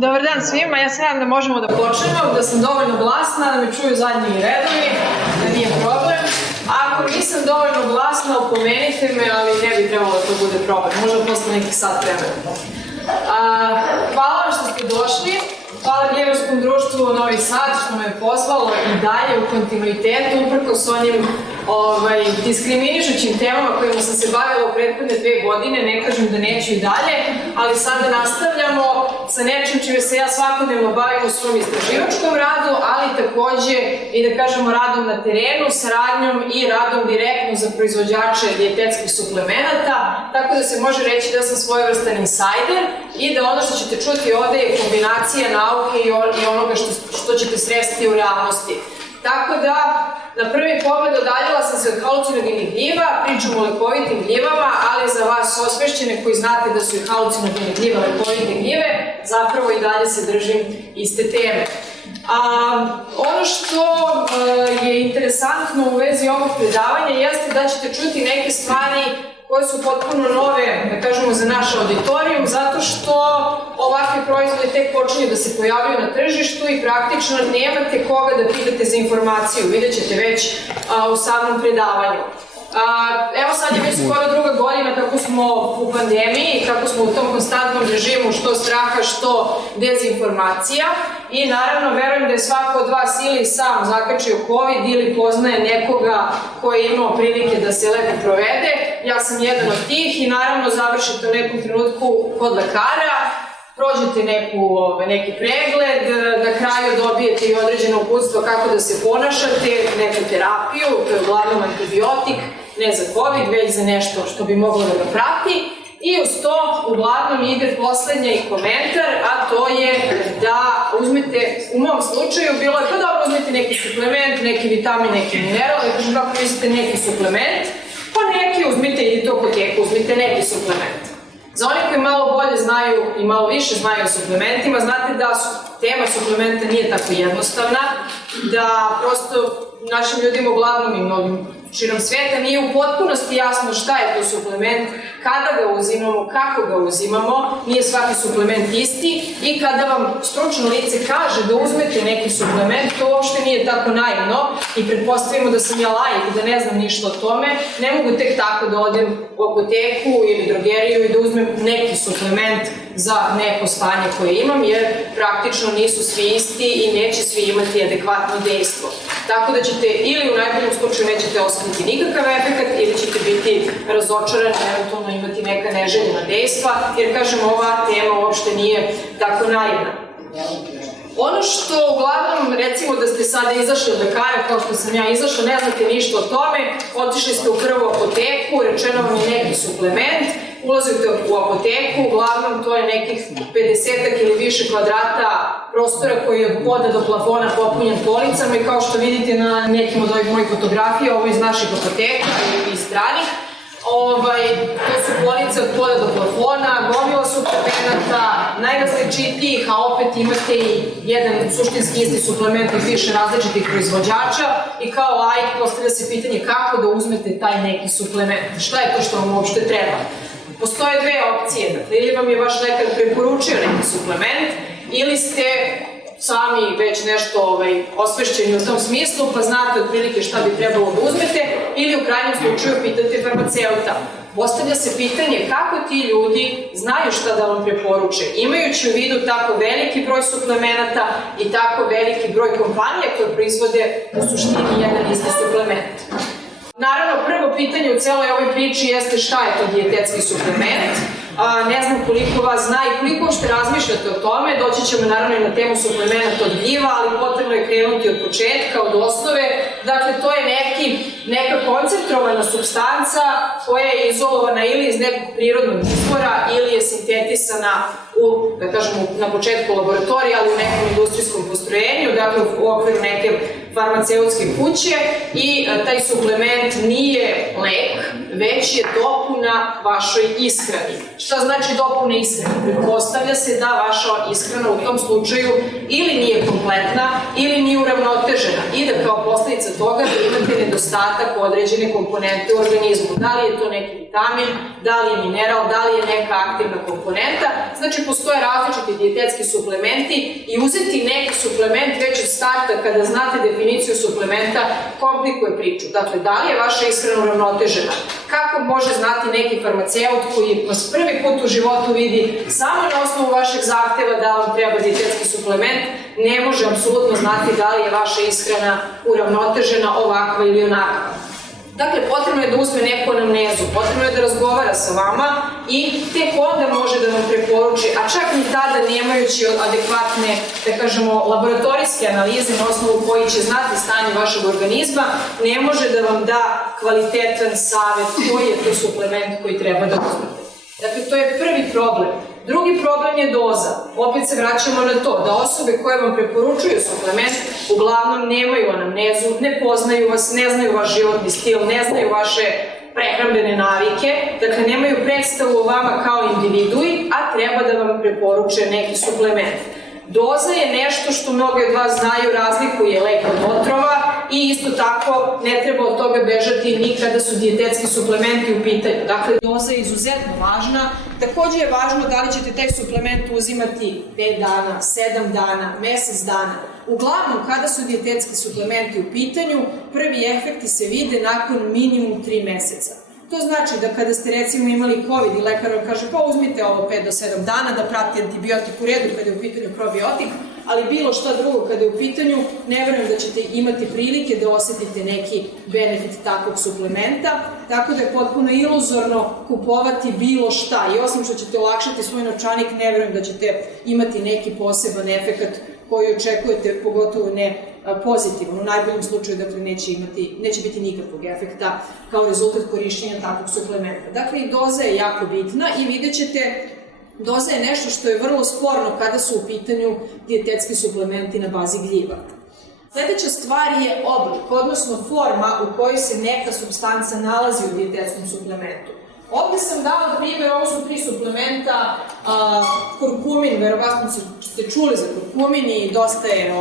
Dobar dan svima, ja se nadam da možemo da počnemo, da sam dovoljno glasna, da me čuju zadnji redovi, da nije problem. Ako nisam dovoljno glasna, opomenite me, ali ne bi trebalo da to bude problem, možda posle nekih sat vremena. Hvala vam što ste došli, hvala Gljevarskom društvu Novi Sad što me je pozvalo i dalje u kontinuitetu, uprkos onim diskriminišućim temama kojima sam se bavila u prethodne 2 godine, ne kažem da neću i dalje, ali sada nastavljamo sa nečim čime se ja svakodnevno bavim u svom istraživačkom radu, ali takođe i da kažemo radom na terenu, saradnjom i radom direktno za proizvođače dijetetskih suplemenata, tako da se može reći da sam svojevrstan insajder i da ono što ćete čuti ovde je kombinacija nauke i onoga što ćete sresti u realnosti. Tako da, na prvi pogled odaljila sam se od halucinogenih gljiva, pričam o lekovitim gljivama, ali za vas osvešćene koji znate da su i halucinogene gljive lekovite gljive, zapravo i dalje se držim iste teme. Ono što je interesantno u vezi ovog predavanja jeste da ćete čuti neke stvari koje su potpuno nove, da kažemo, za naš auditorijum, zato što ovakve proizvode tek počinju da se pojavljaju na tržištu i praktično nemate koga da pitate za informaciju, vidjet ćete već u samom predavanju. Evo sad je već skoro 2. godina kako smo u pandemiji, kako smo u tom konstantnom režimu što straha, što dezinformacija i naravno verujem da je svako od vas ili sam zakačio COVID ili poznaje nekoga koji je imao prilike da se lepo provede. Ja sam jedan od tih i naravno završite u nekom trenutku kod lekara, prođete neki pregled, na kraju dobijete i određeno uputstvo kako da se ponašate, neku terapiju, to je uglavnom antibiotik, ne za COVID, već za nešto što bi moglo da ga prati. I uz to uglavnom ide poslednji komentar, a to je da uzmete, u mom slučaju bilo je pa dobro uzmete neki suplement, neki vitamin, neki mineral, da kažem kako mislite neki suplement, pa neki uzmite, idite u apoteku, uzmite neki suplement. Za oni koji malo bolje znaju i malo više znaju o suplementima, znate da tema suplementa nije tako jednostavna, da prosto našim ljudima uglavnom i mnogim širom sveta nije u potpunosti jasno šta je to suplement, kada ga uzimamo, kako ga uzimamo, nije svaki suplement isti i kada vam stručno lice kaže da uzmete neki suplement, to uopšte nije tako naivno i pretpostavimo da sam ja laik, da ne znam ništa o tome, ne mogu tek tako da odem u apoteku ili drogeriju i da uzmem neki suplement za neko stanje koje imam, jer praktično nisu svi isti i neće svi imati adekvatno dejstvo. Tako da ćete ili u najboljom slučaju nećete osetiti nikakav efekt ili ćete biti razočarani, eventualno imati neka neželjena dejstva, jer kažem ova tema uopšte nije tako naivna. Ono što uglavnom, recimo da ste sada izašli od lekara, kao što sam ja izašla, ne znate ništa o tome, otišli ste u prvu apoteku, rečeno vam je neki suplement, ulazite u apoteku, uglavnom to je nekih 50 ili više kvadrata prostora koji je od poda do plafona popunjen policama i kao što vidite na nekim od ovih mojih fotografija, ovo iz naših apoteka ili iz stranih, to su police od poda do plafona, gomila suplemenata, najrazličitijih, a opet imate i jedan suštinski isti suplement od više različitih proizvođača i kao laik postavlja se pitanje kako da uzmete taj neki suplement, šta je to što vam uopšte treba. Postoje 2 opcije, dakle, ili vam je vaš lekar preporučio neki suplement, ili ste sami već nešto osvešćeni u tom smislu, pa znate otprilike šta bi trebalo da uzmete, ili u krajnjem slučaju pitate farmaceuta. Postavlja se pitanje kako ti ljudi znaju šta da vam preporuče, imajući u vidu tako veliki broj suplemenata i tako veliki broj kompanija koje proizvode u suštini jedan isti suplement. Naravno, prvo pitanje u celoj ovoj priči jeste šta je to dijetetski suplement. Ne znam koliko vas zna i koliko uopšte razmišljate o tome, doći ćemo naravno i na temu suplemenata od gljiva, ali potrebno je krenuti od početka, od osnove. Dakle, to je neka koncentrovana supstanca koja je izolovana ili iz nekog prirodnog izvora ili je sintetisana na početku laboratorija, ali u nekom industrijskom postrojenju, dakle u okviru neke farmaceutske kuće i taj suplement nije lek, već je dopuna vašoj ishrani. Šta znači dopuna ishrani? Pretpostavlja se da vaša ishrana u tom slučaju ili nije kompletna ili nije uravnotežena i da kao posledica toga da imate nedostatak određene komponente u organizmu. Da li je to neki vitamin, da li je mineral, da li je neka aktivna komponenta. Znači, postoje različiti dijetetski suplementi i uzeti neki suplement već od starta kada znate definiciju suplementa komplikuje priču. Dakle, da li je vaša ishrana uravnotežena? Kako može znati neki farmaceut koji vas prvi put u životu vidi samo na osnovu vašeg zahteva da vam treba dijetetski suplement, ne može apsolutno znati da li je vaša ishrana uravnotežena, ovakva ili onakva. Dakle, potrebno je da uzme neku anamnezu, potrebno je da razgovara sa vama i tek onda može da vam preporuči, a čak ni tada nemajući adekvatne, da kažemo, laboratorijske analize na osnovu koji će znati stanje vašeg organizma, ne može da vam da kvalitetan savjet koji je to suplement koji treba da uzmete. Dakle, to je prvi problem. Drugi problem je doza. Opet se vraćamo na to da osobe koje vam preporučuju suplement uglavnom nemaju anamnezu, ne poznaju vas, ne znaju vaš životni stil, ne znaju vaše prehrambene navike, dakle nemaju predstavu o vama kao individui, a treba da vam preporuče neki suplement. Doza je nešto što mnogi od vas znaju, razlikuje lek od otrova i isto tako ne treba od toga bežati ni kada su dijetetski suplementi u pitanju. Dakle, doza je izuzetno važna. Takođe je važno da li ćete taj suplement uzimati 5 dana, 7 dana, mesec dana. Uglavnom, kada su dijetetski suplementi u pitanju, prvi efekti se vide nakon minimum 3 meseca. To znači da kada ste recimo imali COVID i lekar vam kaže pa uzmite ovo 5 do 7 dana da prati antibiotik u redu kada je u pitanju probiotik, ali bilo šta drugo kada je u pitanju, ne verujem da ćete imati prilike da osetite neki benefit takvog suplementa, tako da je potpuno iluzorno kupovati bilo šta i osim što ćete olakšati svoj novčanik, ne verujem da ćete imati neki poseban efekat koji očekujete, pogotovo ne pozitivan. U najboljem slučaju, dakle, neće biti nikakvog efekta kao rezultat korišćenja takvog suplementa. Dakle, i doza je jako bitna i vidjet ćete, doza je nešto što je vrlo sporno kada su u pitanju dijetetski suplementi na bazi gljiva. Sledeća stvar je oblik, odnosno forma u kojoj se neka supstanca nalazi u dijetetskom suplementu. Ovde sam dala primjer, ovo su 3 suplementa, kurkumin, verovatno ste čuli za kurkumin i dosta je,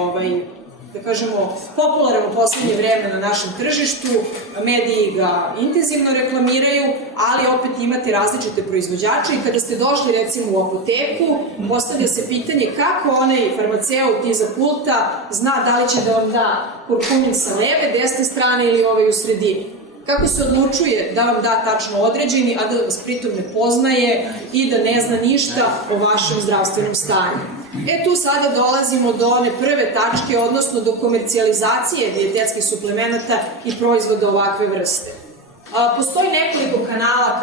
da kažemo, popularan u poslednje vreme na našem tržištu, mediji ga intenzivno reklamiraju, ali opet imate različite proizvođače i kada ste došli recimo u apoteku, postavlja se pitanje kako onaj farmaceut iza pulta zna da li će da vam da kurkumin sa leve, desne strane ili u sredini. Kako se odlučuje da vam da tačno određeni, a da vas pritom ne poznaje i da ne zna ništa o vašem zdravstvenom stanju. Tu sada dolazimo do one prve tačke, odnosno do komercijalizacije dijetetskih suplemenata i proizvoda ovakve vrste. Postoji nekoliko kanala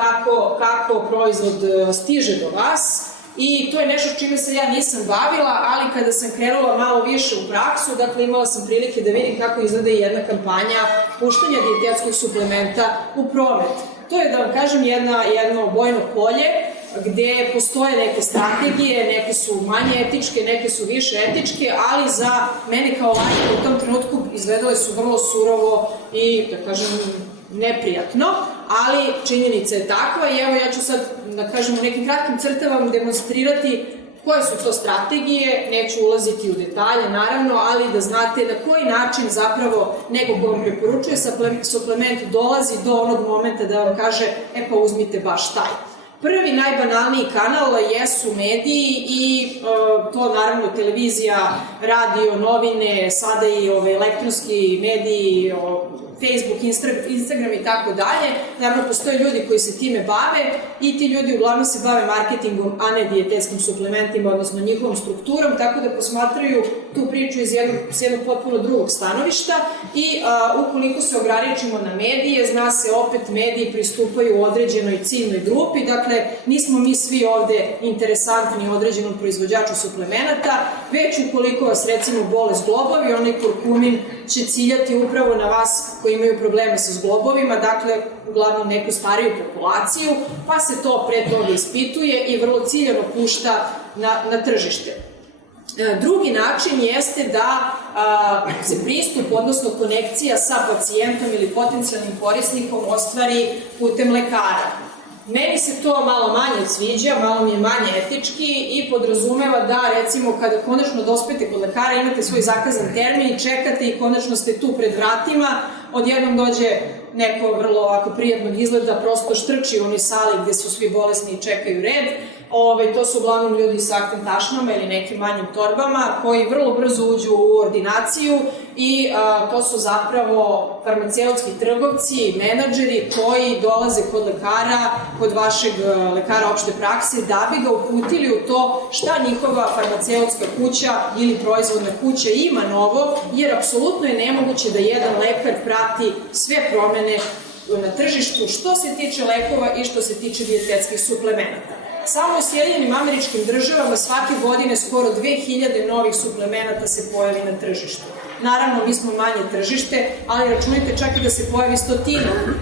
kako proizvod stiže do vas i to je nešto čime se ja nisam bavila, ali kada sam krenula malo više u praksu, dakle imala sam prilike da vidim kako izgleda jedna kampanja puštanja dijetetskog suplementa u promet. To je, da vam kažem, jedno bojno polje gde postoje neke strategije, neke su manje etičke, neke su više etičke, ali za mene kao lajka u tom trenutku izgledale su vrlo surovo i, da kažem, neprijatno, ali činjenica je takva i evo ja ću sad, da kažem, u nekim kratkim crtama vam demonstrirati koje su to strategije, neću ulaziti u detalje naravno, ali da znate na koji način zapravo neko ko vam preporučuje suplement dolazi do onog momenta da vam kaže pa uzmite baš taj. Prvi, najbanalniji kanal jesu mediji i to naravno televizija, radio, novine, sada i elektronski mediji, Facebook, Instagram i tako dalje. Naravno, postoje ljudi koji se time bave i ti ljudi uglavnom se bave marketingom, a ne dijetetskim suplementima, odnosno njihovom strukturom, tako da posmatraju tu priču s jednog potpuno drugog stanovišta i ukoliko se ograničimo na medije, zna se opet mediji pristupaju određenoj ciljnoj grupi, dakle, nismo mi svi ovde interesantni određenom proizvođaču suplemenata, već ukoliko vas recimo bole zglobovi, onaj kurkumin će ciljati upravo na vas koji imaju probleme sa zglobovima, dakle, uglavnom neku stariju populaciju, pa se to pre toga ispituje i vrlo ciljano pušta na tržište. Drugi način jeste da se pristup, odnosno konekcija sa pacijentom ili potencijalnim korisnikom ostvari putem lekara. Meni se to malo manje sviđa, malo mi je manje etički i podrazumeva da, recimo, kada konačno dospete kod lekara, imate svoj zakazan termin i čekate i konačno ste tu pred vratima, odjednom dođe neko vrlo ovako prijatnog izgleda, prosto štrči u onoj sali gde su svi bolesni i čekaju red. To su uglavnom ljudi sa aktim tašnama ili nekim manjim torbama koji vrlo brzo uđu u ordinaciju i to su zapravo farmaceutski trgovci, menadžeri koji dolaze kod lekara, kod vašeg lekara opšte prakse da bi ga uputili u to šta njihova farmaceutska kuća ili proizvodna kuća ima novo, jer apsolutno je nemoguće da jedan lekar prati sve promene na tržištu što se tiče lekova i što se tiče dijetetskih suplemenata. Samo u Sjedinjenim Američkim Državama svake godine skoro 2000 novih suplemenata se pojavi na tržištu. Naravno, mi smo manje tržište, ali računajte čak i da se pojavi 100.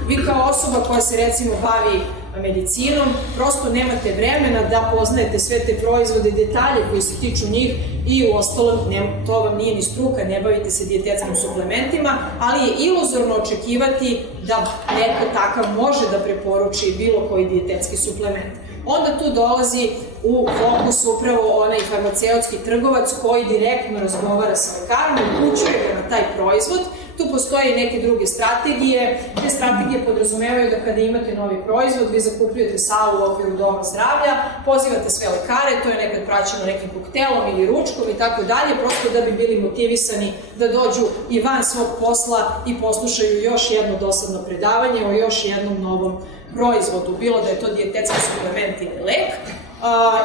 Vi kao osoba koja se recimo bavi medicinom, prosto nemate vremena da poznajete sve te proizvode i detalje koji se tiču njih i u ostalom, to vam nije ni struka, ne bavite se dijetetskim suplementima, ali je iluzorno očekivati da neko takav može da preporuči bilo koji dijetetski suplement. Onda tu dolazi u fokus upravo onaj farmaceutski trgovac koji direktno razgovara sa lekarom i upućuje ga na taj proizvod. Tu postoje neke druge strategije. Te strategije podrazumevaju da kada imate novi proizvod, vi zakupljujete salu u okviru doma zdravlja, pozivate sve lekare, to je nekad praćeno nekim koktelom ili ručkom i tako dalje, prosto da bi bili motivisani da dođu i van svog posla i poslušaju još jedno dosadno predavanje o još jednom novom proizvodu, bilo da je to dijetetski suplement ili lek.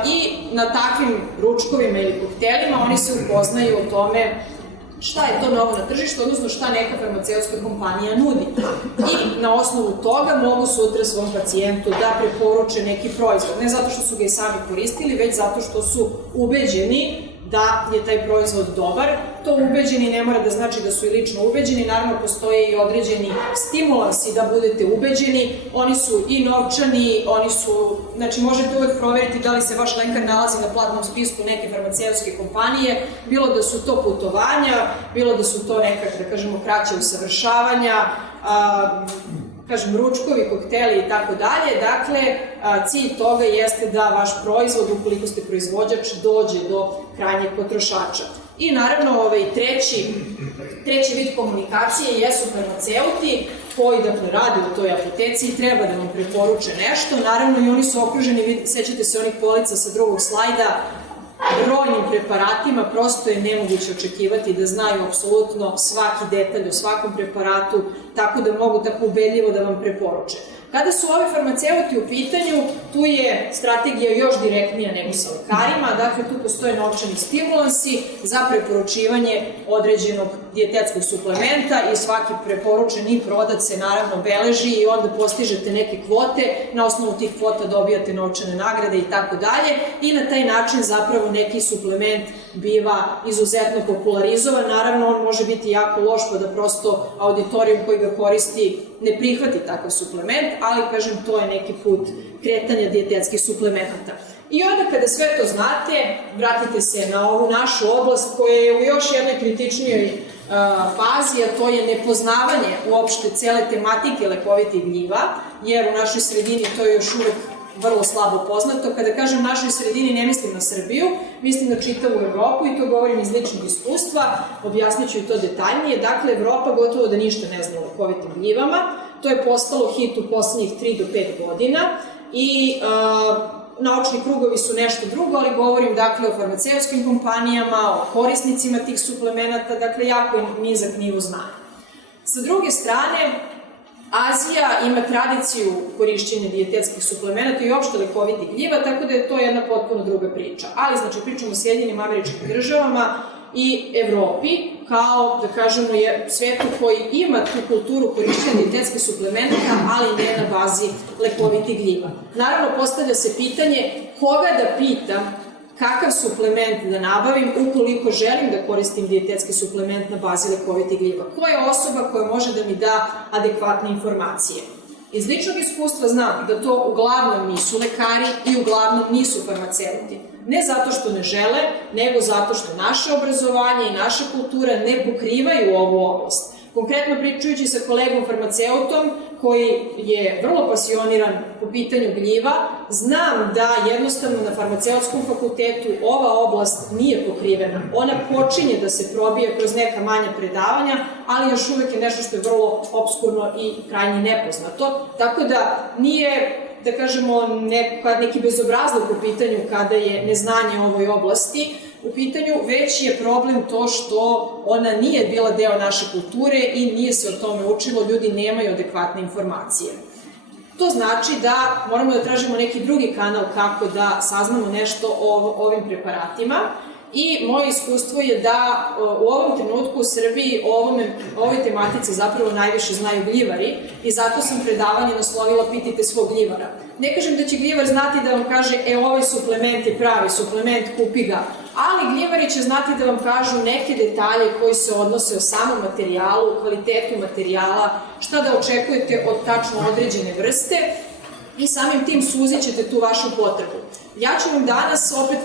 I na takvim ručkovima ili koktelima oni se upoznaju o tome šta je to novo na tržištu, odnosno šta neka farmaceutska kompanija nudi. I na osnovu toga mogu sutra svom pacijentu da preporuče neki proizvod. Ne zato što su ga i sami koristili, već zato što su ubeđeni da je taj proizvod dobar. To ubeđeni ne mora da znači da su i lično ubeđeni, naravno postoje i određeni stimulansi da budete ubeđeni, oni su i novčani, znači možete uvek proveriti da li se vaš lekar nalazi na platnom spisku neke farmaceutske kompanije, bilo da su to putovanja, bilo da su to neka, da kažemo, kraća usavršavanja, ručkovi, kokteli i tako dalje. Dakle, cilj toga jeste da vaš proizvod, ukoliko ste proizvođač, dođe do krajnjeg potrošača. I naravno, treći vid komunikacije jesu farmaceuti koji, rade u toj apoteci i treba da vam preporuče nešto. Naravno, i oni su okruženi, sećate se onih polica sa drugog slajda, brojnim preparatima, prosto je nemoguće očekivati da znaju apsolutno svaki detalj o svakom preparatu, tako da mogu tako ubedljivo da vam preporuče. Kada su ovi farmaceuti u pitanju, tu je strategija još direktnija nego sa lekarima, dakle tu postoje novčani stimulansi za preporučivanje određenog dijetetskog suplementa i svaki preporučeni prodat se naravno beleži i onda postižete neke kvote, na osnovu tih kvota dobijate novčane nagrade i tako dalje i na taj način zapravo neki suplement biva izuzetno popularizovan. Naravno, on može biti jako loš pa da prosto auditorijum koji ga koristi ne prihvati takav suplement, ali, kažem, to je neki put kretanja dijetetskih suplemenata. I onda kada sve to znate, vratite se na ovu našu oblast koja je u još jednoj kritičnijoj fazi, a to je nepoznavanje uopšte cele tematike lekovitih gljiva, jer u našoj sredini to je još uvek vrlo slabo poznato. Kada kažem našoj sredini, ne mislim na Srbiju, mislim na čitavu Evropu i to govorim iz ličnog iskustva, objasnit ću i to detaljnije. Dakle, Evropa gotovo da ništa ne zna o lekovitim gljivama, to je postalo hit u poslednjih 3 do 5 godina i naučni krugovi su nešto drugo, ali govorim dakle o farmaceutskim kompanijama, o korisnicima tih suplemenata, dakle jako je nizak nivo znanja. Sa druge strane, Azija ima tradiciju korišćenja dijetetskih suplemenata i uopšte lekovitih gljiva, tako da je to jedna potpuno druga priča. Ali, znači, pričamo o Sjedinjenim Američkim Državama i Evropi, kao, da kažemo, je svetu koji ima tu kulturu korišćenja dijetetskih suplemenata, ali ne na bazi lekovitih gljiva. Naravno, postavlja se pitanje koga da pitam kakav suplement da nabavim ukoliko želim da koristim dijetetski suplement na bazi lekovitih gljiva. Ko je osoba koja može da mi da adekvatne informacije? Iz ličnog iskustva znam da to uglavnom nisu lekari i uglavnom nisu farmaceuti. Ne zato što ne žele, nego zato što naše obrazovanje i naša kultura ne pokrivaju ovu oblast. Konkretno pričajući sa kolegom farmaceutom koji je vrlo pasioniran po pitanju gljiva, znam da jednostavno na farmaceutskom fakultetu ova oblast nije pokrivena. Ona počinje da se probija kroz neka manja predavanja, ali još uvek je nešto što je vrlo obskurno i krajnje nepoznato. Tako da nije, da kažemo, neki bezobrazluk u pitanju kada je neznanje ovoj oblasti u pitanju, već je problem to što ona nije bila deo naše kulture i nije se o tome učilo, ljudi nemaju adekvatne informacije. To znači da moramo da tražimo neki drugi kanal kako da saznamo nešto o ovim preparatima i moje iskustvo je da u ovom trenutku u Srbiji o ovoj tematici zapravo najviše znaju gljivari i zato sam predavanje naslovila Pitajte svog gljivara. Ne kažem da će gljivar znati da vam kaže ovaj suplement je pravi suplement, kupi ga, ali gljivari će znati da vam kažu neke detalje koji se odnose o samom materijalu, kvalitetu materijala, šta da očekujete od tačno određene vrste i samim tim suzit ćete tu vašu potrebu. Ja ću vam danas, opet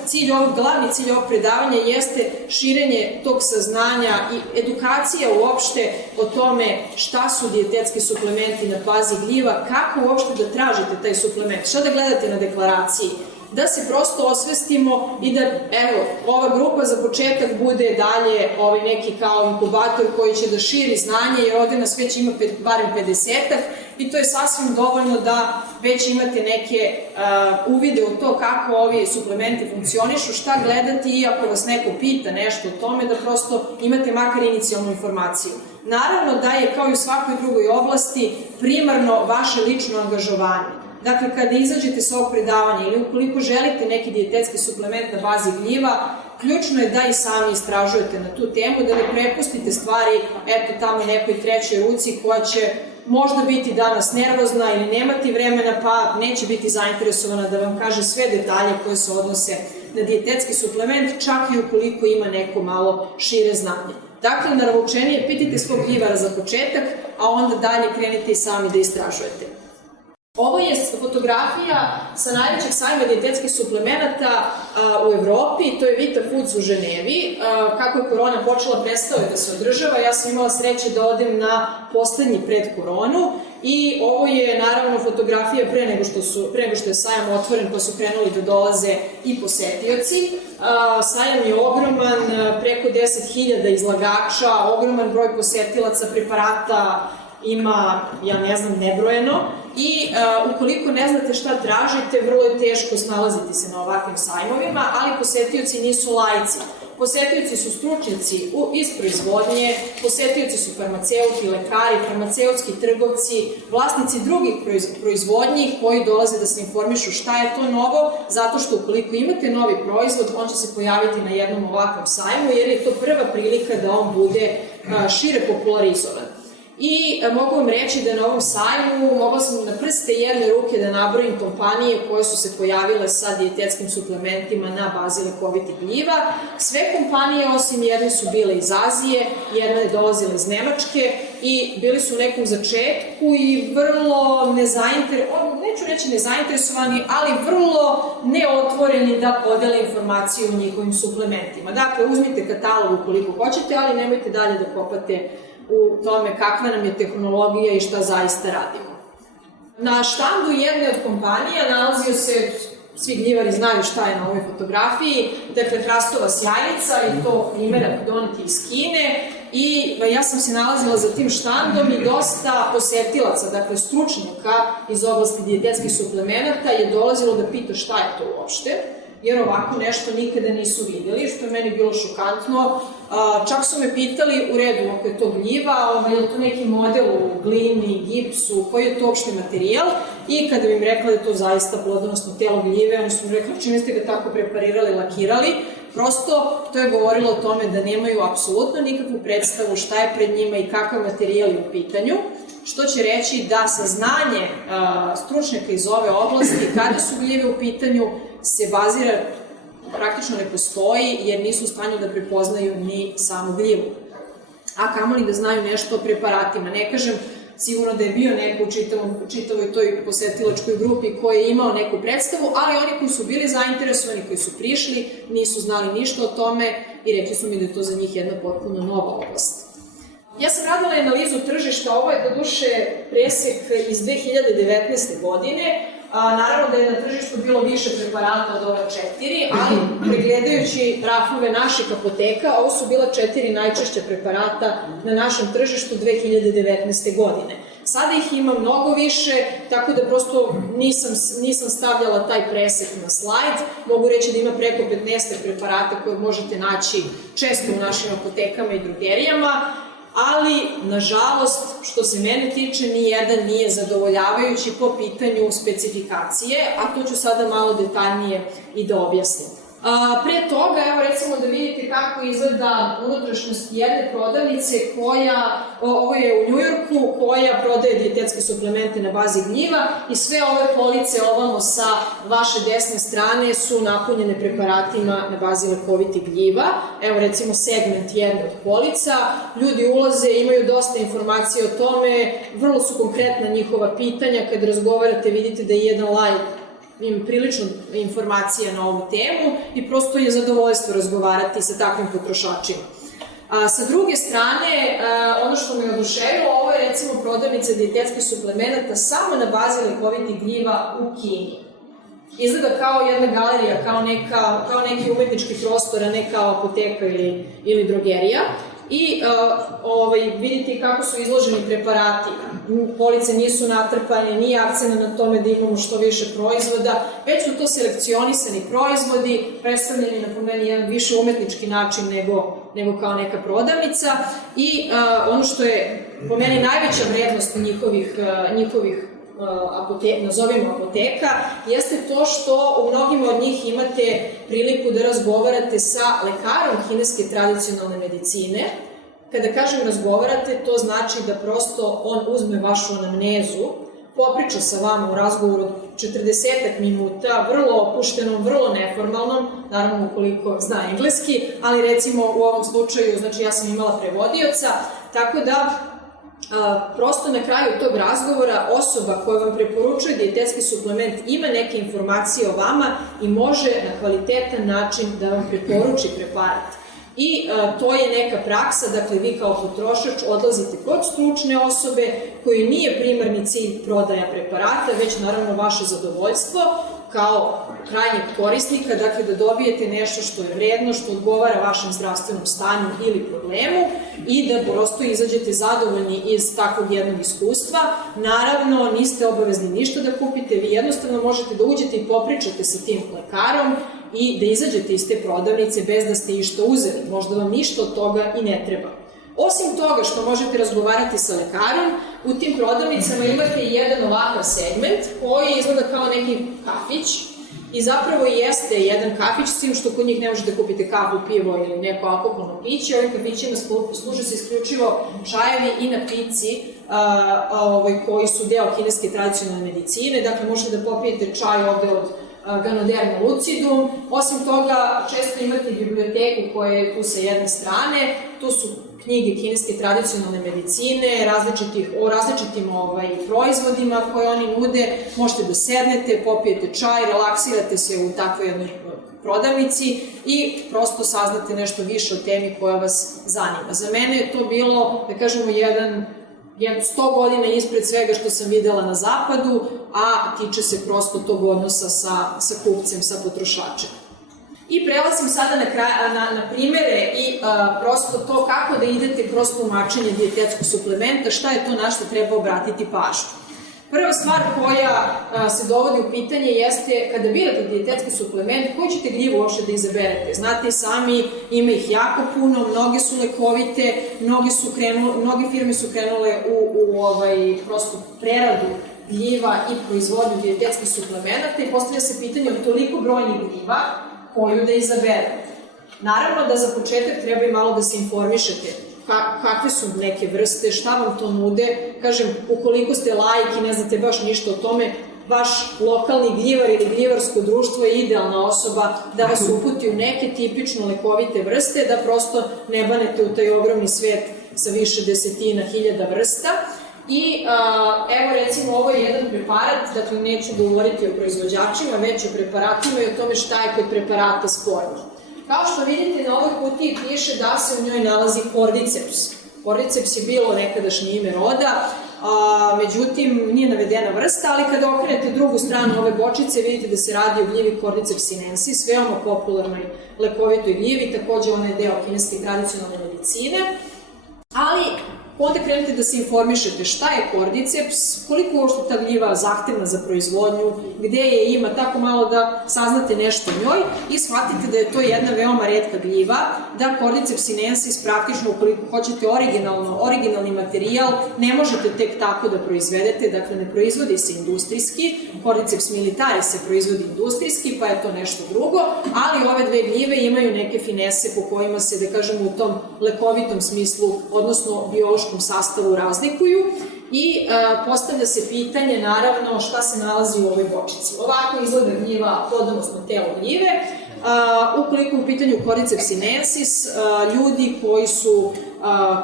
glavni cilj ovog predavanja jeste širenje tog saznanja i edukacija uopšte o tome šta su dijetetski suplementi na bazi gljiva, kako uopšte da tražite taj suplement, šta da gledate na deklaraciji, da se prosto osvestimo i da, evo, ova grupa za početak bude dalje neki kao inkubator koji će da širi znanje, jer ovde nas već ima barem 50-ak i to je sasvim dovoljno da već imate neke uvide u to kako ovi suplementi funkcionišu, šta gledati i ako vas neko pita nešto o tome, da prosto imate makar inicijalnu informaciju. Naravno da je, kao i u svakoj drugoj oblasti, primarno vaše lično angažovanje. Dakle, kada izađete s ovog predavanja ili ukoliko želite neki dijetetski suplement na bazi gljiva, ključno je da i sami istražujete na tu temu, da ne prepustite stvari, eto, tamo nekoj trećoj ruci koja će možda biti danas nervozna ili nemati vremena, pa neće biti zainteresovana da vam kaže sve detalje koje se odnose na dijetetski suplement, čak i ukoliko ima neko malo šire znanje. Dakle, naravoučenije, pitajte svog gljivara za početak, a onda dalje krenite i sami da istražujete. Ovo je fotografija sa najvećeg sajma dijetetskih suplemenata u Evropi, to je Vita Foods u Ženevi. Kako je korona počela, prestao je da se održava. Ja sam imala sreće da odem na poslednji pred koronu i ovo je naravno fotografija pre nego što je sajam otvoren, pa su krenuli da dolaze i posetioci. Sajam je ogroman, preko 10.000 izlagača, ogroman broj posetilaca, preparata ima, ja ne znam, nebrojeno. I ukoliko ne znate šta tražite, vrlo je teško snalaziti se na ovakvim sajmovima, ali posetioci nisu laici. Posetioci su stručnjaci iz proizvodnje, posetioci su farmaceuti, lekari, farmaceutski trgovci, vlasnici drugih proizvodnji koji dolaze da se informišu šta je to novo, zato što ukoliko imate novi proizvod, on će se pojaviti na jednom ovakvom sajmu, jer je to prva prilika da on bude šire popularizovan. I mogu vam reći da na ovom sajmu mogla sam na prste jedne ruke da nabrojim kompanije koje su se pojavile sa dijetetskim suplementima na bazi lekovitih gljiva. Sve kompanije osim jedne su bile iz Azije, jedna je dolazila iz Nemačke i bili su u nekom začetku i vrlo neću reći nezainteresovani, ali vrlo neotvoreni da podele informaciju o njihovim suplementima. Dakle, uzmite katalog ukoliko hoćete, ali nemojte dalje da kopate u tome kakva nam je tehnologija i šta zaista radimo. Na štandu jedne od kompanija nalazio se, svi gljivari znaju šta je na ovoj fotografiji, dakle hrastova sjajnica i to primerak doneti iz Kine i ja sam se nalazila za tim štandom i dosta posetilaca, dakle stručnjaka iz oblasti dijetetskih suplemenata je dolazilo da pita šta je to uopšte, jer ovako nešto nikada nisu videli, što je meni bilo šokantno. Čak su me pitali, u redu, ako je to gljiva, je li to neki model u glini, gipsu, koji je to uopšte materijal, i kada bi im rekla da je to zaista plodonosno telo gljive, oni su mi rekli, čini ste ga tako preparirali, lakirali, prosto to je govorilo o tome da nemaju apsolutno nikakvu predstavu šta je pred njima i kakav materijal je u pitanju, što će reći da saznanje stručnjaka iz ove oblasti, kada su gljive u pitanju, se bazira, praktično ne postoji, jer nisu u stanju da prepoznaju ni samu gljivu. A kamoli da znaju nešto o preparatima. Ne kažem sigurno da je bio neko u čitavoj toj posetilačkoj grupi koji je imao neku predstavu, ali oni koji su bili zainteresovani, koji su prišli, nisu znali ništa o tome i rekli su mi da je to za njih jedna potpuno nova oblast. Ja sam radila analizu tržišta, ovo je doduše presek iz 2019. godine. Naravno da je na tržištu bilo više preparata od ove 4, ali pregledajući rafove naših apoteka, ovo su bila 4 najčešća preparata na našem tržištu 2019. godine. Sada ih ima mnogo više, tako da prosto nisam stavljala taj presek na slajd. Mogu reći da ima preko 15 preparata koje možete naći često u našim apotekama i drogerijama, ali, nažalost, što se mene tiče, nijedan nije zadovoljavajući po pitanju specifikacije, a to ću sada malo detaljnije i da objasnim. Pre toga, evo recimo da vidite kako izgleda unutrašnjost jedne prodavnice koja, ovo je u Njujorku, koja prodaje dijetetske suplemente na bazi gljiva i sve ove police ovamo sa vaše desne strane su napunjene preparatima na bazi lekovitih gljiva. Evo recimo segment jedne od polica, ljudi ulaze, imaju dosta informacije o tome, vrlo su konkretna njihova pitanja, kad razgovarate vidite da je jedan laik ima prilično informacija na ovu temu i prosto je zadovoljstvo razgovarati sa takvim potrošačima. Sa druge strane, ono što me oduševilo, ovo je recimo prodavnica dijetetskih suplemenata samo na bazi lekovitih gljiva u Kini. Izgleda kao jedna galerija, kao neki umetnički prostor, a ne kao apoteka ili drogerija. I vidite kako su izloženi preparati. Police nisu natrpane, nije akcent na tome da imamo što više proizvoda, već su to selekcionisani proizvodi, predstavljeni na po meni jedan više umetnički način nego kao neka prodavnica. I ono što je po meni najveća vrednost njihovih nazovimo apoteka, jeste to što u mnogima od njih imate priliku da razgovarate sa lekarom kineske tradicionalne medicine. Kada kažem razgovarate, to znači da prosto on uzme vašu anamnezu, popriča sa vama u razgovoru 40 minuta, vrlo opuštenom, vrlo neformalnom, naravno ukoliko zna engleski, ali recimo u ovom slučaju, znači ja sam imala prevodioca, tako da prosto na kraju tog razgovora osoba koja vam preporučuje dijetetski suplement ima neke informacije o vama i može na kvalitetan način da vam preporuči preparat. I to je neka praksa, dakle vi kao potrošač odlazite kod stručne osobe koji nije primarni cilj prodaja preparata, već naravno vaše zadovoljstvo kao krajnjeg korisnika, dakle da dobijete nešto što je vredno, što odgovara vašem zdravstvenom stanju ili problemu i da prosto izađete zadovoljni iz takvog jednog iskustva. Naravno, niste obavezni ništa da kupite, vi jednostavno možete da uđete i popričate sa tim lekarom i da izađete iz te prodavnice bez da ste išta uzeli, možda vam ništa od toga i ne treba. Osim toga što možete razgovarati sa lekarom, u tim prodavnicama imate jedan ovakav segment koji izgleda kao neki kafić i zapravo jeste jedan kafić, s tim što kod njih ne možete kupiti kafu, pivo ili neko alkoholno piće. Ovim kafićima služe se isključivo čajevi i napici koji su deo kineske tradicionalne medicine, dakle možete da popijete čaj ovde od Ganoderma lucidum. Osim toga, često imate biblioteku koja je tu sa jedne strane, tu su knjige kineske tradicionalne medicine, o različitim proizvodima koje oni nude, možete da sednete, popijete čaj, relaksirate se u takvoj jednoj prodavnici i prosto saznate nešto više o temi koja vas zanima. Za mene je to bilo, da kažemo, 100 godina ispred svega što sam videla na zapadu, a tiče se prosto tog odnosa sa kupcem, sa potrošačem. I prelazim sada na primere i prosto to kako da idete kroz tumačenje dijetetskog suplementa, šta je to na što treba obratiti pažnju. Prva stvar koja se dovodi u pitanje jeste kada birate dijetetski suplement, koji ćete gljivu uopšte da izaberete. Znate sami, ima ih jako puno, mnoge su lekovite, mnoge firme su krenule u prosto preradu gljiva i proizvodnju dijetetskih suplemenata i postavlja se pitanje od toliko brojnih gljiva koju da izaberete. Naravno da za početak treba i malo da se informišete kakve su neke vrste, šta vam to nude. Kažem, ukoliko ste laik i ne znate baš ništa o tome, vaš lokalni gljivar ili gljivarsko društvo je idealna osoba da vas uputi u neke tipično lekovite vrste, da prosto ne banete u taj ogromni svet sa više desetina hiljada vrsta. I evo recimo ovo je jedan preparat, dakle neću govoriti o proizvođačima, već o preparatima i o tome šta je kod preparata sporno. Kao što vidite na ovoj kutiji piše da se u njoj nalazi cordyceps. Cordyceps je bilo nekadašnje ime roda, međutim nije navedena vrsta, ali kada okrenete drugu stranu ove bočice vidite da se radi o gljivi Cordyceps sinensis, veoma popularnoj lekovitoj gljivi, takođe ona je deo kineske tradicionalne medicine, ali onda krenete da se informišete šta je Cordyceps, koliko uopšte ta gljiva zahtevna za proizvodnju, gde je ima, tako malo da saznate nešto o njoj i shvatite da je to jedna veoma retka gljiva, da Cordyceps sinensis praktično ukoliko hoćete originalni materijal ne možete tek tako da proizvedete, dakle ne proizvodi se industrijski, Cordyceps militaris se proizvodi industrijski, pa je to nešto drugo, ali ove dve gljive imaju neke finese po kojima se, da kažemo, u tom lekovitom smislu, odnosno biološkom sastavu razlikuju i postavlja se pitanje, naravno, šta se nalazi u ovoj bočici. Ovako izgleda gljiva, plodonosno telo gljive. Ukoliko u pitanju Cordyceps sinensis, ljudi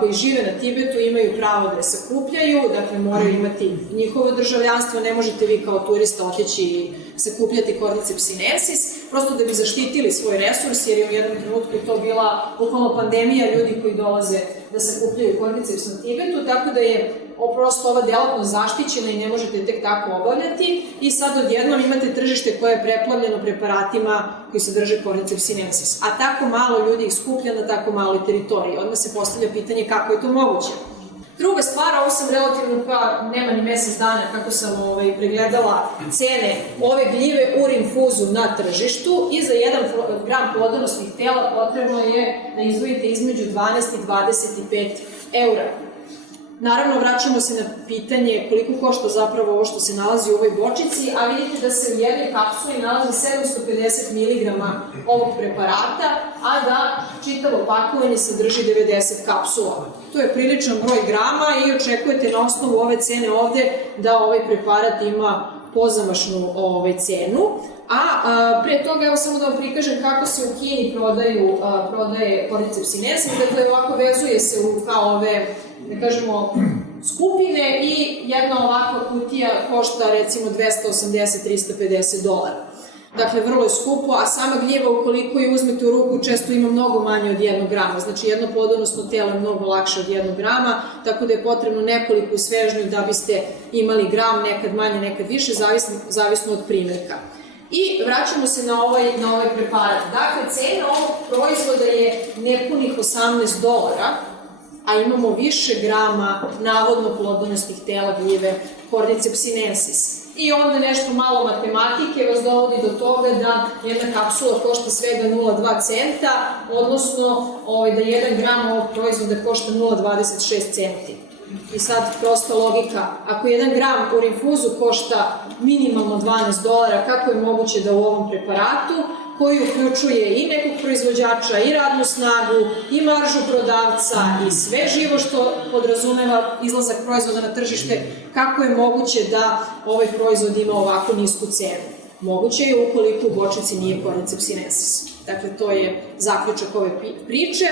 koji žive na Tibetu imaju pravo da je sakupljaju, dakle moraju imati njihovo državljanstvo, ne možete vi kao turista otići i sakupljati Cordyceps sinensis, prosto da bi zaštitili svoj resurs, jer je u jednom trenutku to bila bukvalno pandemija ljudi koji dolaze da sakupljaju Cordyceps na Tibetu, tako da je prosto ova delatnost zaštićena i ne možete tek tako obavljati i sad odjednom imate tržište koje je preplavljeno preparatima koji sadrže Cordyceps sinensis, a tako malo ljudi ih skuplja na tako maloj teritoriji. Odmah se postavlja pitanje kako je to moguće. Druga stvar, ovo sam relativno, pa nema ni mesec dana kako sam pregledala cene ove gljive u rinfuzu na tržištu i za 1 gram plodonosnih tela potrebno je da izdvojite između 12 i 25 eura. Naravno, vraćamo se na pitanje koliko košta zapravo ovo što se nalazi u ovoj bočici, a vidite da se u jednoj kapsuli nalazi 750 mg ovog preparata, a da čitavo pakovanje sadrži 90 kapsula. To je priličan broj grama i očekujete na osnovu ove cene ovde da ovaj preparat ima pozamašnu cenu. A pre toga, evo samo da vam prikažem kako se u Kini prodaje Cordyceps sinensis, dakle ovako vezuje se kao ove, da kažemo, skupine i jedna ovakva kutija košta recimo $280-350. Dakle, vrlo je skupo, a sama gljiva ukoliko je uzmete u ruku često ima mnogo manje od 1 grama, znači jedno plodonosno telo je mnogo lakše od 1 grama, tako da je potrebno nekoliko svežnju da biste imali gram, nekad manje, nekad više, zavisno od primjerka. I vraćamo se na ovaj preparat. Dakle, cena ovog proizvoda je nepunih $18, a imamo više grama navodno plodonosnih tela gljive Cordyceps sinensis. I onda nešto malo matematike vas dovodi do toga da jedna kapsula košta svega 0,2 centa, odnosno da 1 gram ovog proizvoda košta 0,26 centi. I sad prosta logika, ako 1 gram u rinfuzu košta minimalno $12, kako je moguće da u ovom preparatu, koji uključuje i nekog proizvođača, i radnu snagu, i maržu prodavca, i sve živo što podrazumeva izlazak proizvoda na tržište, kako je moguće da ovaj proizvod ima ovako nisku cenu? Moguće je ukoliko u bočici nije Cordyceps sinensis. Dakle, to je zaključak ove priče.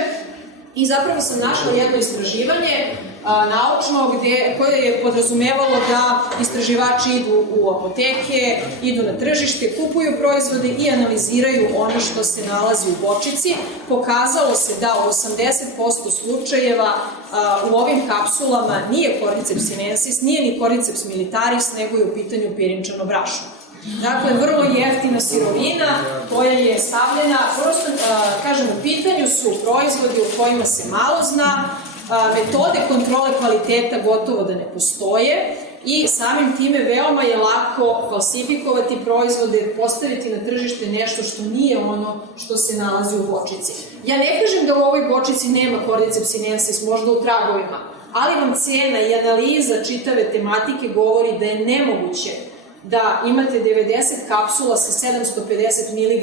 I zapravo sam našla jedno istraživanje naučno koje je podrazumevalo da istraživači idu u apoteke, idu na tržište, kupuju proizvode i analiziraju ono što se nalazi u bočici. Pokazalo se da u 80% slučajeva u ovim kapsulama nije Cordyceps sinensis, nije ni Cordyceps militaris, nego je u pitanju pirinčano brašno. Dakle, vrlo jeftina sirovina koja je stavljena, prosto, kažem, u pitanju su proizvodi u kojima se malo zna, metode kontrole kvaliteta gotovo da ne postoje i samim time veoma je lako falsifikovati proizvode, postaviti na tržište nešto što nije ono što se nalazi u bočici. Ja ne kažem da u ovoj bočici nema Cordyceps sinensis, možda u tragovima, ali vam cena i analiza čitave tematike govori da je nemoguće da imate 90 kapsula sa 750 mg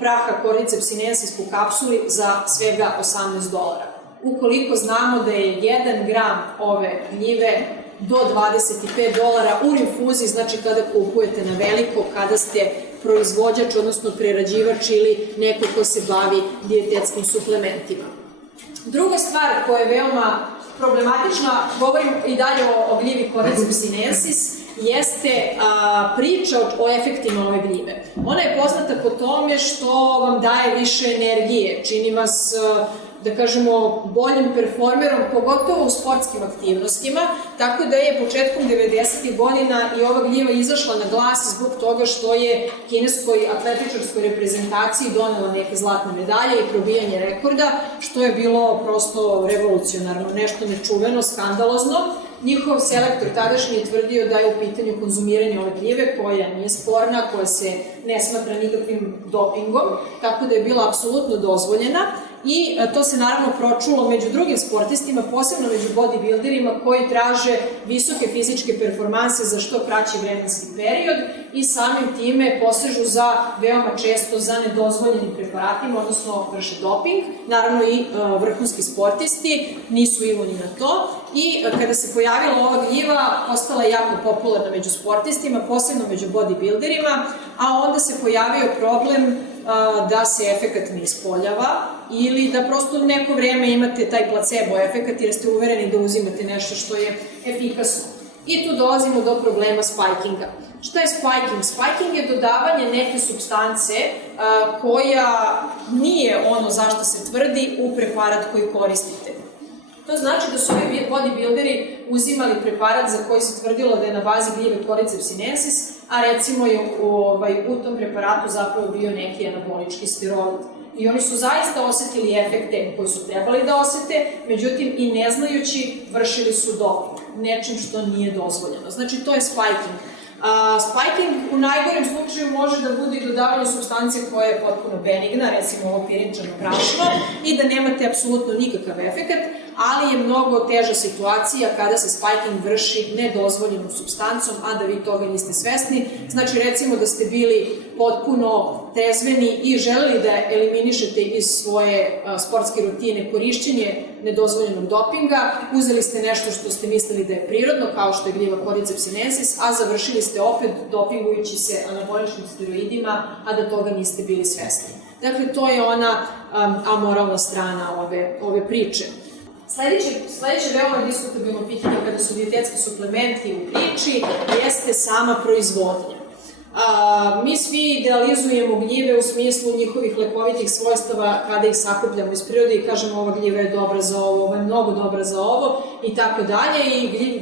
praha Cordyceps sinensis po kapsuli za svega $18. Ukoliko znamo da je 1 gram ove gljive do $25 u rinfuzi, znači kada kupujete na veliko, kada ste proizvođač, odnosno prerađivač ili neko ko se bavi dijetetskim suplementima. Druga stvar koja je veoma problematična, govorim i dalje o gljivi Cordyceps sinensis, jeste priča o efektima ove gljive. Ona je poznata po tome što vam daje više energije, čini vas da kažemo, boljim performerom, pogotovo u sportskim aktivnostima, tako da je početkom 90. godina i ova gljiva izašla na glas zbog toga što je kineskoj atletičarskoj reprezentaciji donela neke zlatne medalje i probijanje rekorda, što je bilo prosto revolucionarno, nešto nečuveno, skandalozno. Njihov selektor tadašnji je tvrdio da je u pitanju konzumiranje ove gljive, koja nije sporna, koja se ne smatra nikakvim dopingom, tako da je bila apsolutno dozvoljena. I to se naravno pročulo među drugim sportistima, posebno među bodybuilderima koji traže visoke fizičke performanse za što kraći vremenski period i samim time posežu veoma često za nedozvoljenim preparatima, odnosno vrše doping. Naravno i vrhunski sportisti nisu imuni na to i kada se pojavila ova gljiva, postala je jako popularna među sportistima, posebno među bodybuilderima, a onda se pojavio problem da se efekat ne ispoljava ili da prosto neko vreme imate taj placebo efekat jer ste uvereni da uzimate nešto što je efikasno. I tu dolazimo do problema spikinga. Šta je spiking? Spiking je dodavanje neke supstance koja nije ono zašto se tvrdi u preparat koji koristite. To znači da su ovi bodybuilderi uzimali preparat za koji se tvrdilo da je na bazi gljive Cordyceps sinensis, a recimo je u tom preparatu zapravo bio neki anabolički steroid. I oni su zaista osetili efekte koji su trebali da osete, međutim i ne znajući vršili su doping, nečim što nije dozvoljeno. Znači to je spiking. Spiking u najgorem slučaju može da bude i dodavanje supstance koja je potpuno benigna, recimo ovo pirinčano brašno, i da nemate apsolutno nikakav efekat, ali je mnogo teža situacija kada se spiking vrši nedozvoljenom supstancom, a da vi toga niste svesni. Znači, recimo da ste bili potpuno trezveni i želeli da eliminišete iz svoje sportske rutine korišćenje nedozvoljenog dopinga, uzeli ste nešto što ste mislili da je prirodno, kao što je gljiva Cordyceps sinensis, a završili ste opet dopingujući se anaboličkim steroidima, a da toga niste bili svesni. Dakle, to je ona amoralna strana ove priče. Sledeće veoma diskutabilno pitanje kada su dijetetski suplementi u priči jeste sama proizvodnja. Mi svi idealizujemo gljive u smislu njihovih lekovitih svojstava kada ih sakupljamo iz prirode i kažemo ova gljiva je dobra za ovo, ova je mnogo dobra za ovo i tako dalje i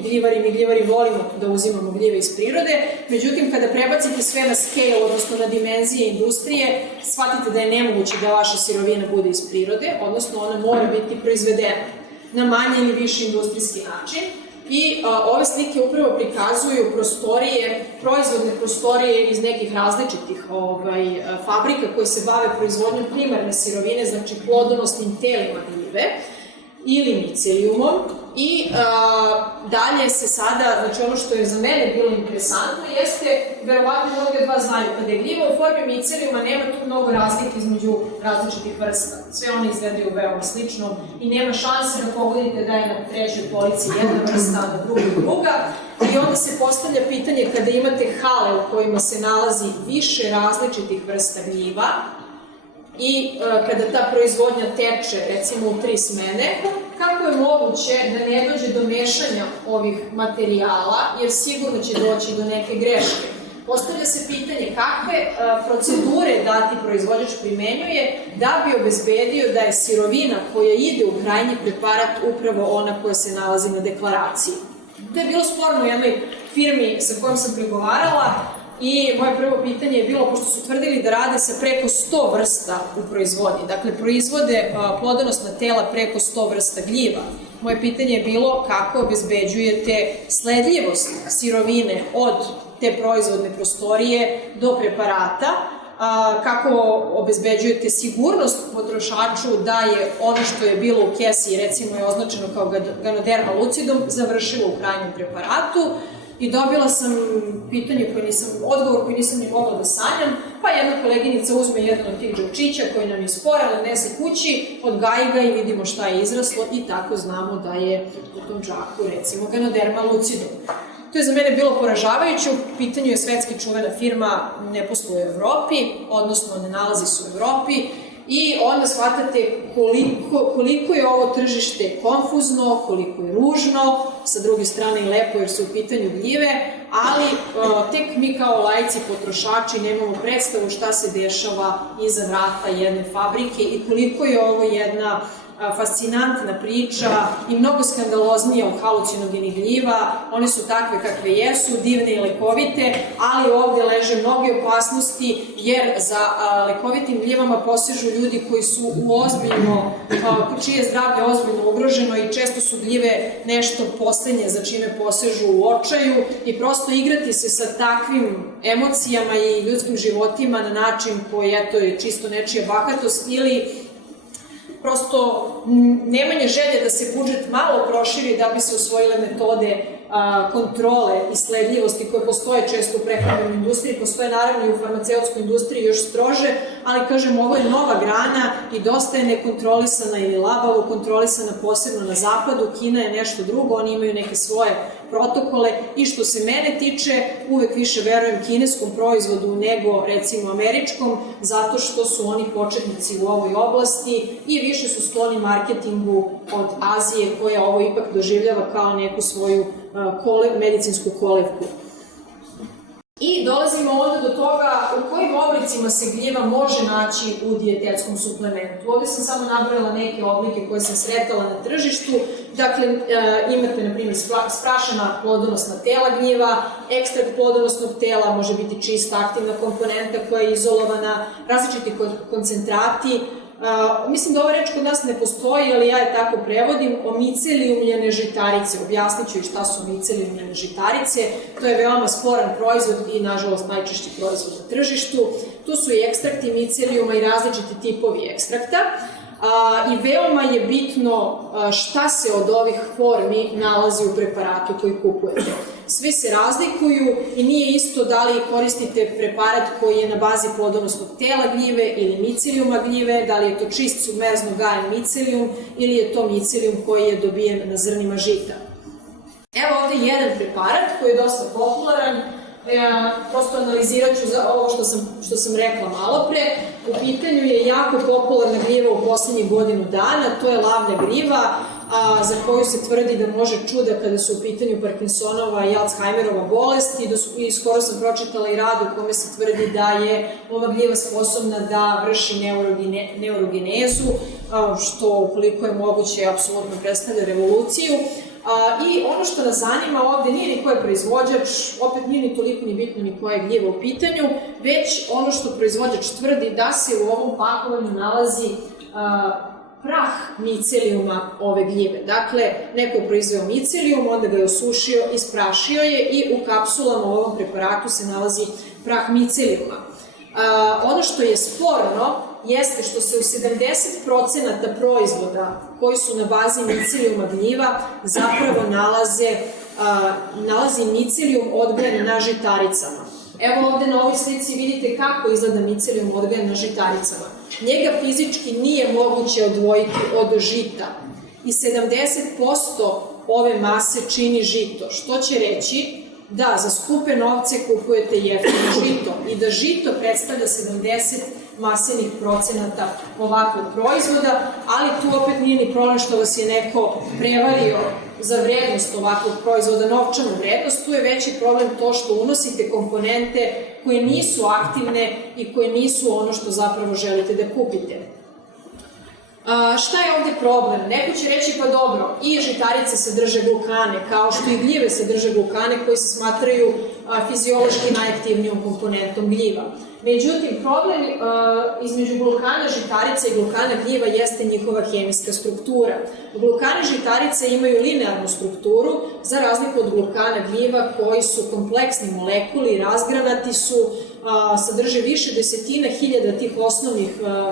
gljivari volimo da uzimamo gljive iz prirode. Međutim, kada prebacite sve na scale, odnosno na dimenzije industrije, shvatite da je nemoguće da vaša sirovina bude iz prirode, odnosno ona mora biti proizvedena na manje ili više industrijski način. I ove slike upravo prikazuju proizvodne prostorije iz nekih različitih fabrika koje se bave proizvodnjom primarne sirovine, znači plodonosnim telima gljive ili micelijumom. I dalje se sada, znači ono što je za mene bilo interesantno jeste, verovatno mnogo od vas znaju, kada je gljiva u formi micelijuma nema tu mnogo razlike između različitih vrsta. Sve one izgledaju veoma slično i nema šanse da pogodite da je na trećoj polici jedna vrsta, a na drugoj druga. I onda se postavlja pitanje kada imate hale u kojima se nalazi više različitih vrsta gljiva i kada ta proizvodnja teče recimo u 3 smene, kako je moguće da ne dođe do mešanja ovih materijala, jer sigurno će doći do neke greške. Postavlja se pitanje kakve procedure dati proizvođač primenjuje da bi obezbedio da je sirovina koja ide u krajnji preparat upravo ona koja se nalazi na deklaraciji. To je bilo sporno u jednoj firmi sa kojom sam pregovarala i moje prvo pitanje je bilo, pošto su tvrdili da rade sa preko 100 vrsta u proizvodnji, dakle proizvode plodonosna tela preko 100 vrsta gljiva. Moje pitanje je bilo kako obezbeđujete sledljivost sirovine od te proizvodne prostorije do preparata, kako obezbeđujete sigurnost potrošaču da je ono što je bilo u kesi, recimo je označeno kao Ganoderma lucidum, završilo u krajnjem preparatu. I dobila sam odgovor koji nisam ni mogla da sanjam, pa jedna koleginica uzme jedan od tih džaučića koji nam je sporan, odnese kući, odgaji ga i vidimo šta je izraslo i tako znamo da je u tom džaku recimo Ganoderma lucidum. To je za mene bilo poražavajuće, u pitanju je svetski čuvena firma, ne posluje u Evropi, odnosno ne nalazi se u Evropi, i onda shvatate koliko je ovo tržište konfuzno, koliko je ružno, sa druge strane i lepo jer su u pitanju gljive, ali tek mi kao laici potrošači nemamo predstavu šta se dešava iza vrata jedne fabrike i koliko je ovo jedna fascinantna priča i mnogo skandaloznija od halucinogenih gljiva. One su takve kakve jesu, divne i lekovite, ali ovde leže mnoge opasnosti, jer za lekovitim gljivama posežu ljudi koji su čije je zdravlje ozbiljno ugroženo i često su gljive nešto poslednje za čime posežu u očaju i prosto igrati se sa takvim emocijama i ljudskim životima na način koji je čisto nečija bahatost ili prosto nemanje želje da se budžet malo proširi da bi se usvojile metode kontrole i sledljivosti koje postoje često u prehrambenoj industriji, postoje naravno i u farmaceutskoj industriji još strože, ali kažem, ovo je nova grana i dosta je nekontrolisana ili labavo kontrolisana, posebno na zapadu. Kina je nešto drugo, oni imaju neke svoje protokole i što se mene tiče, uvek više verujem kineskom proizvodu nego recimo američkom, zato što su oni početnici u ovoj oblasti i više su skloni marketingu od Azije, koja ovo ipak doživljava kao neku svoju medicinsku kolevku. I dolazimo onda do toga u kojim oblicima se gljiva može naći u dijetetskom suplementu. Ovde sam samo nabrala neke oblike koje sam sretala na tržištu. Dakle, imate, na primjer, sprašena plodonosna tela gljiva, ekstrakt plodonosnog tela, može biti čista aktivna komponenta koja je izolovana, različiti koncentrati. Mislim da ova reč kod nas ne postoji, ali ja je tako prevodim, omicelijumljene žitarice. Objasnit ću i šta su omicelijumljene žitarice. To je veoma sporan proizvod i, nažalost, najčešći proizvod na tržištu. Tu su i ekstrakti micelijuma i različiti tipovi ekstrakta. I veoma je bitno šta se od ovih formi nalazi u preparatu koji kupujete. Sve se razlikuju i nije isto da li koristite preparat koji je na bazi plodonosnog tela gljive ili micelijuma gljive, da li je to čist submerzno gajen micelijum ili je to micelijum koji je dobijen na zrnima žita. Evo ovde jedan preparat koji je dosta popularan. Prosto analizirat ću ovo što sam rekla malo pre. U pitanju je jako popularna gljiva u poslednjih godinu dana, to je lavlja gljiva, za koju se tvrdi da može čuda kada su u pitanju Parkinsonova i Alzheimerova bolest i skoro sam pročitala i rad u kome se tvrdi da je ova gljiva sposobna da vrši neurogenezu, što ukoliko je moguće apsolutno predstavlja revoluciju. I ono što nas zanima ovde nije ni ko je proizvođač, opet nije ni toliko ni bitno ni koja je gljiva u pitanju, već ono što proizvođač tvrdi da se u ovom pakovanju nalazi prah micelijuma ove gljive. Dakle, neko je proizveo micelijum, onda ga je osušio, isprašio je i u kapsulama u ovom preparatu se nalazi prah micelijuma. Ono što je sporno jeste što se u 70% proizvoda koji su na bazi micelijuma gljiva zapravo nalazi micelijum odgajan na žitaricama. Evo ovde na ovoj slici vidite kako izgleda micelijum odgajan na žitaricama. Njega fizički nije moguće odvojiti od žita i 70% ove mase čini žito, što će reći da za skupe novce kupujete jeftino žito i da žito predstavlja 70 masenih procenata ovakvog proizvoda, ali tu opet nije ni problem što vas je neko prevario za vrednost ovakvog proizvoda, novčanu vrednost, tu je veći problem to što unosite komponente koje nisu aktivne i koje nisu ono što zapravo želite da kupite. Šta je ovde problem? Neko će reći pa dobro, i žitarice sadrže glukane, kao što i gljive sadrže glukane koji se smatraju fiziološki najaktivnijom komponentom gljiva. Međutim, problem između glukana žitarica i glukana gljiva jeste njihova hemijska struktura. Glukane žitarice imaju linearnu strukturu, za razliku od glukana gljiva koji su kompleksni molekuli, razgranati su, sadrže više desetina hiljada tih osnovnih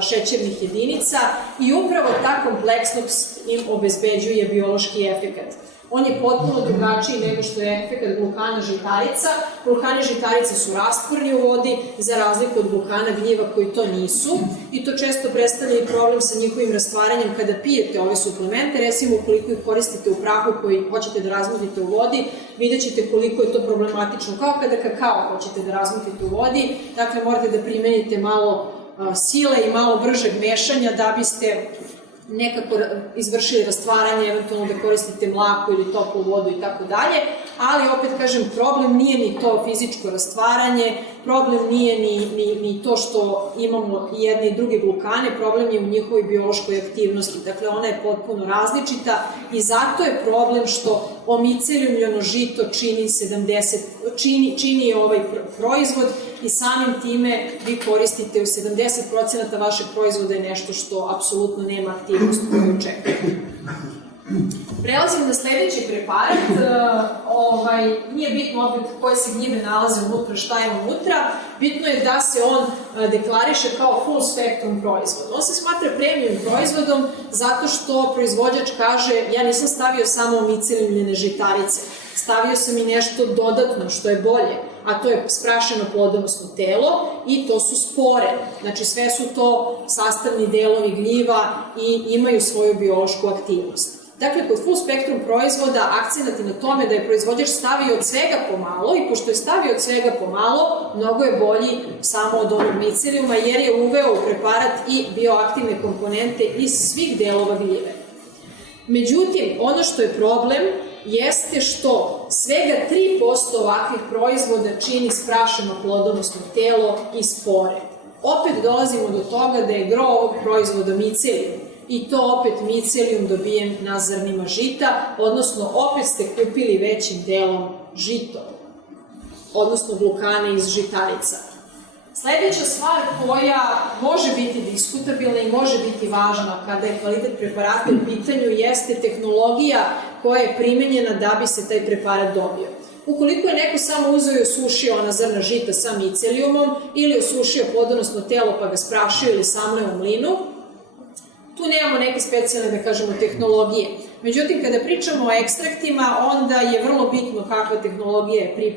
šećernih jedinica i upravo ta kompleksnost im obezbeđuje biološki efekat. On je potpuno drugačiji nego što je efekat glukana žitarica. Glukane žitarice su rastvorni u vodi, za razliku od glukana gljiva koji to nisu. I to često predstavlja i problem sa njihovim rastvaranjem kada pijete ove suplemente. Recimo, ukoliko ih koristite u prahu koji hoćete da razmutite u vodi, vidjet ćete koliko je to problematično. Kao kada kakao hoćete da razmutite u vodi, dakle morate da primenite malo sile i malo bržeg mešanja da biste nekako izvršili rastvaranje, eventualno da koristite mlaku ili toplu vodu i tako dalje, ali opet kažem, problem nije ni to fizičko rastvaranje problem nije ni to što imamo jedne i druge glukane, problem je u njihovoj biološkoj aktivnosti. Dakle, ona je potpuno različita i zato je problem što omicelijumljeno žito čini ovaj proizvod i samim time vi koristite u 70% vašeg proizvoda je nešto što apsolutno nema aktivnost koju očekujete. Prelazim na sledeći preparat, nije bitno opet koje se gljive nalaze unutra, šta je unutra, bitno je da se on deklariše kao full spektrum proizvod. On se smatra premium proizvodom zato što proizvođač kaže ja nisam stavio samo omicelijumljene žitarice, stavio sam i nešto dodatno što je bolje, a to je sprašeno plodonosno telo i to su spore. Znači sve su to sastavni delovi gljiva i imaju svoju biološku aktivnost. Dakle, kod full spektrum proizvoda akcenat je na tome da je proizvođač stavio od svega pomalo i pošto je stavio od svega pomalo, mnogo je bolji samo od onog micelijuma jer je uveo u preparat i bioaktivne komponente iz svih delova gljive. Međutim, ono što je problem jeste što svega 3% ovakvih proizvoda čini sprašeno plodonosno telo i spore. Opet dolazimo do toga da je gro ovog proizvoda micelijum. I to opet micelijum dobijen na zrnima žita, odnosno opet ste kupili većim delom žito, odnosno glukane iz žitarica. Sledeća stvar koja može biti diskutabilna i može biti važna kada je kvalitet preparata u pitanju jeste tehnologija koja je primenjena da bi se taj preparat dobio. Ukoliko je neko samo uzeo i osušio ona zrna žita sa micelijumom ili osušio plodonosno telo pa ga sprašio ili samleo u mlinu, tu nemamo neke specijalne, da kažemo, tehnologije. Međutim, kada pričamo o ekstraktima, onda je vrlo bitno kakva tehnologija je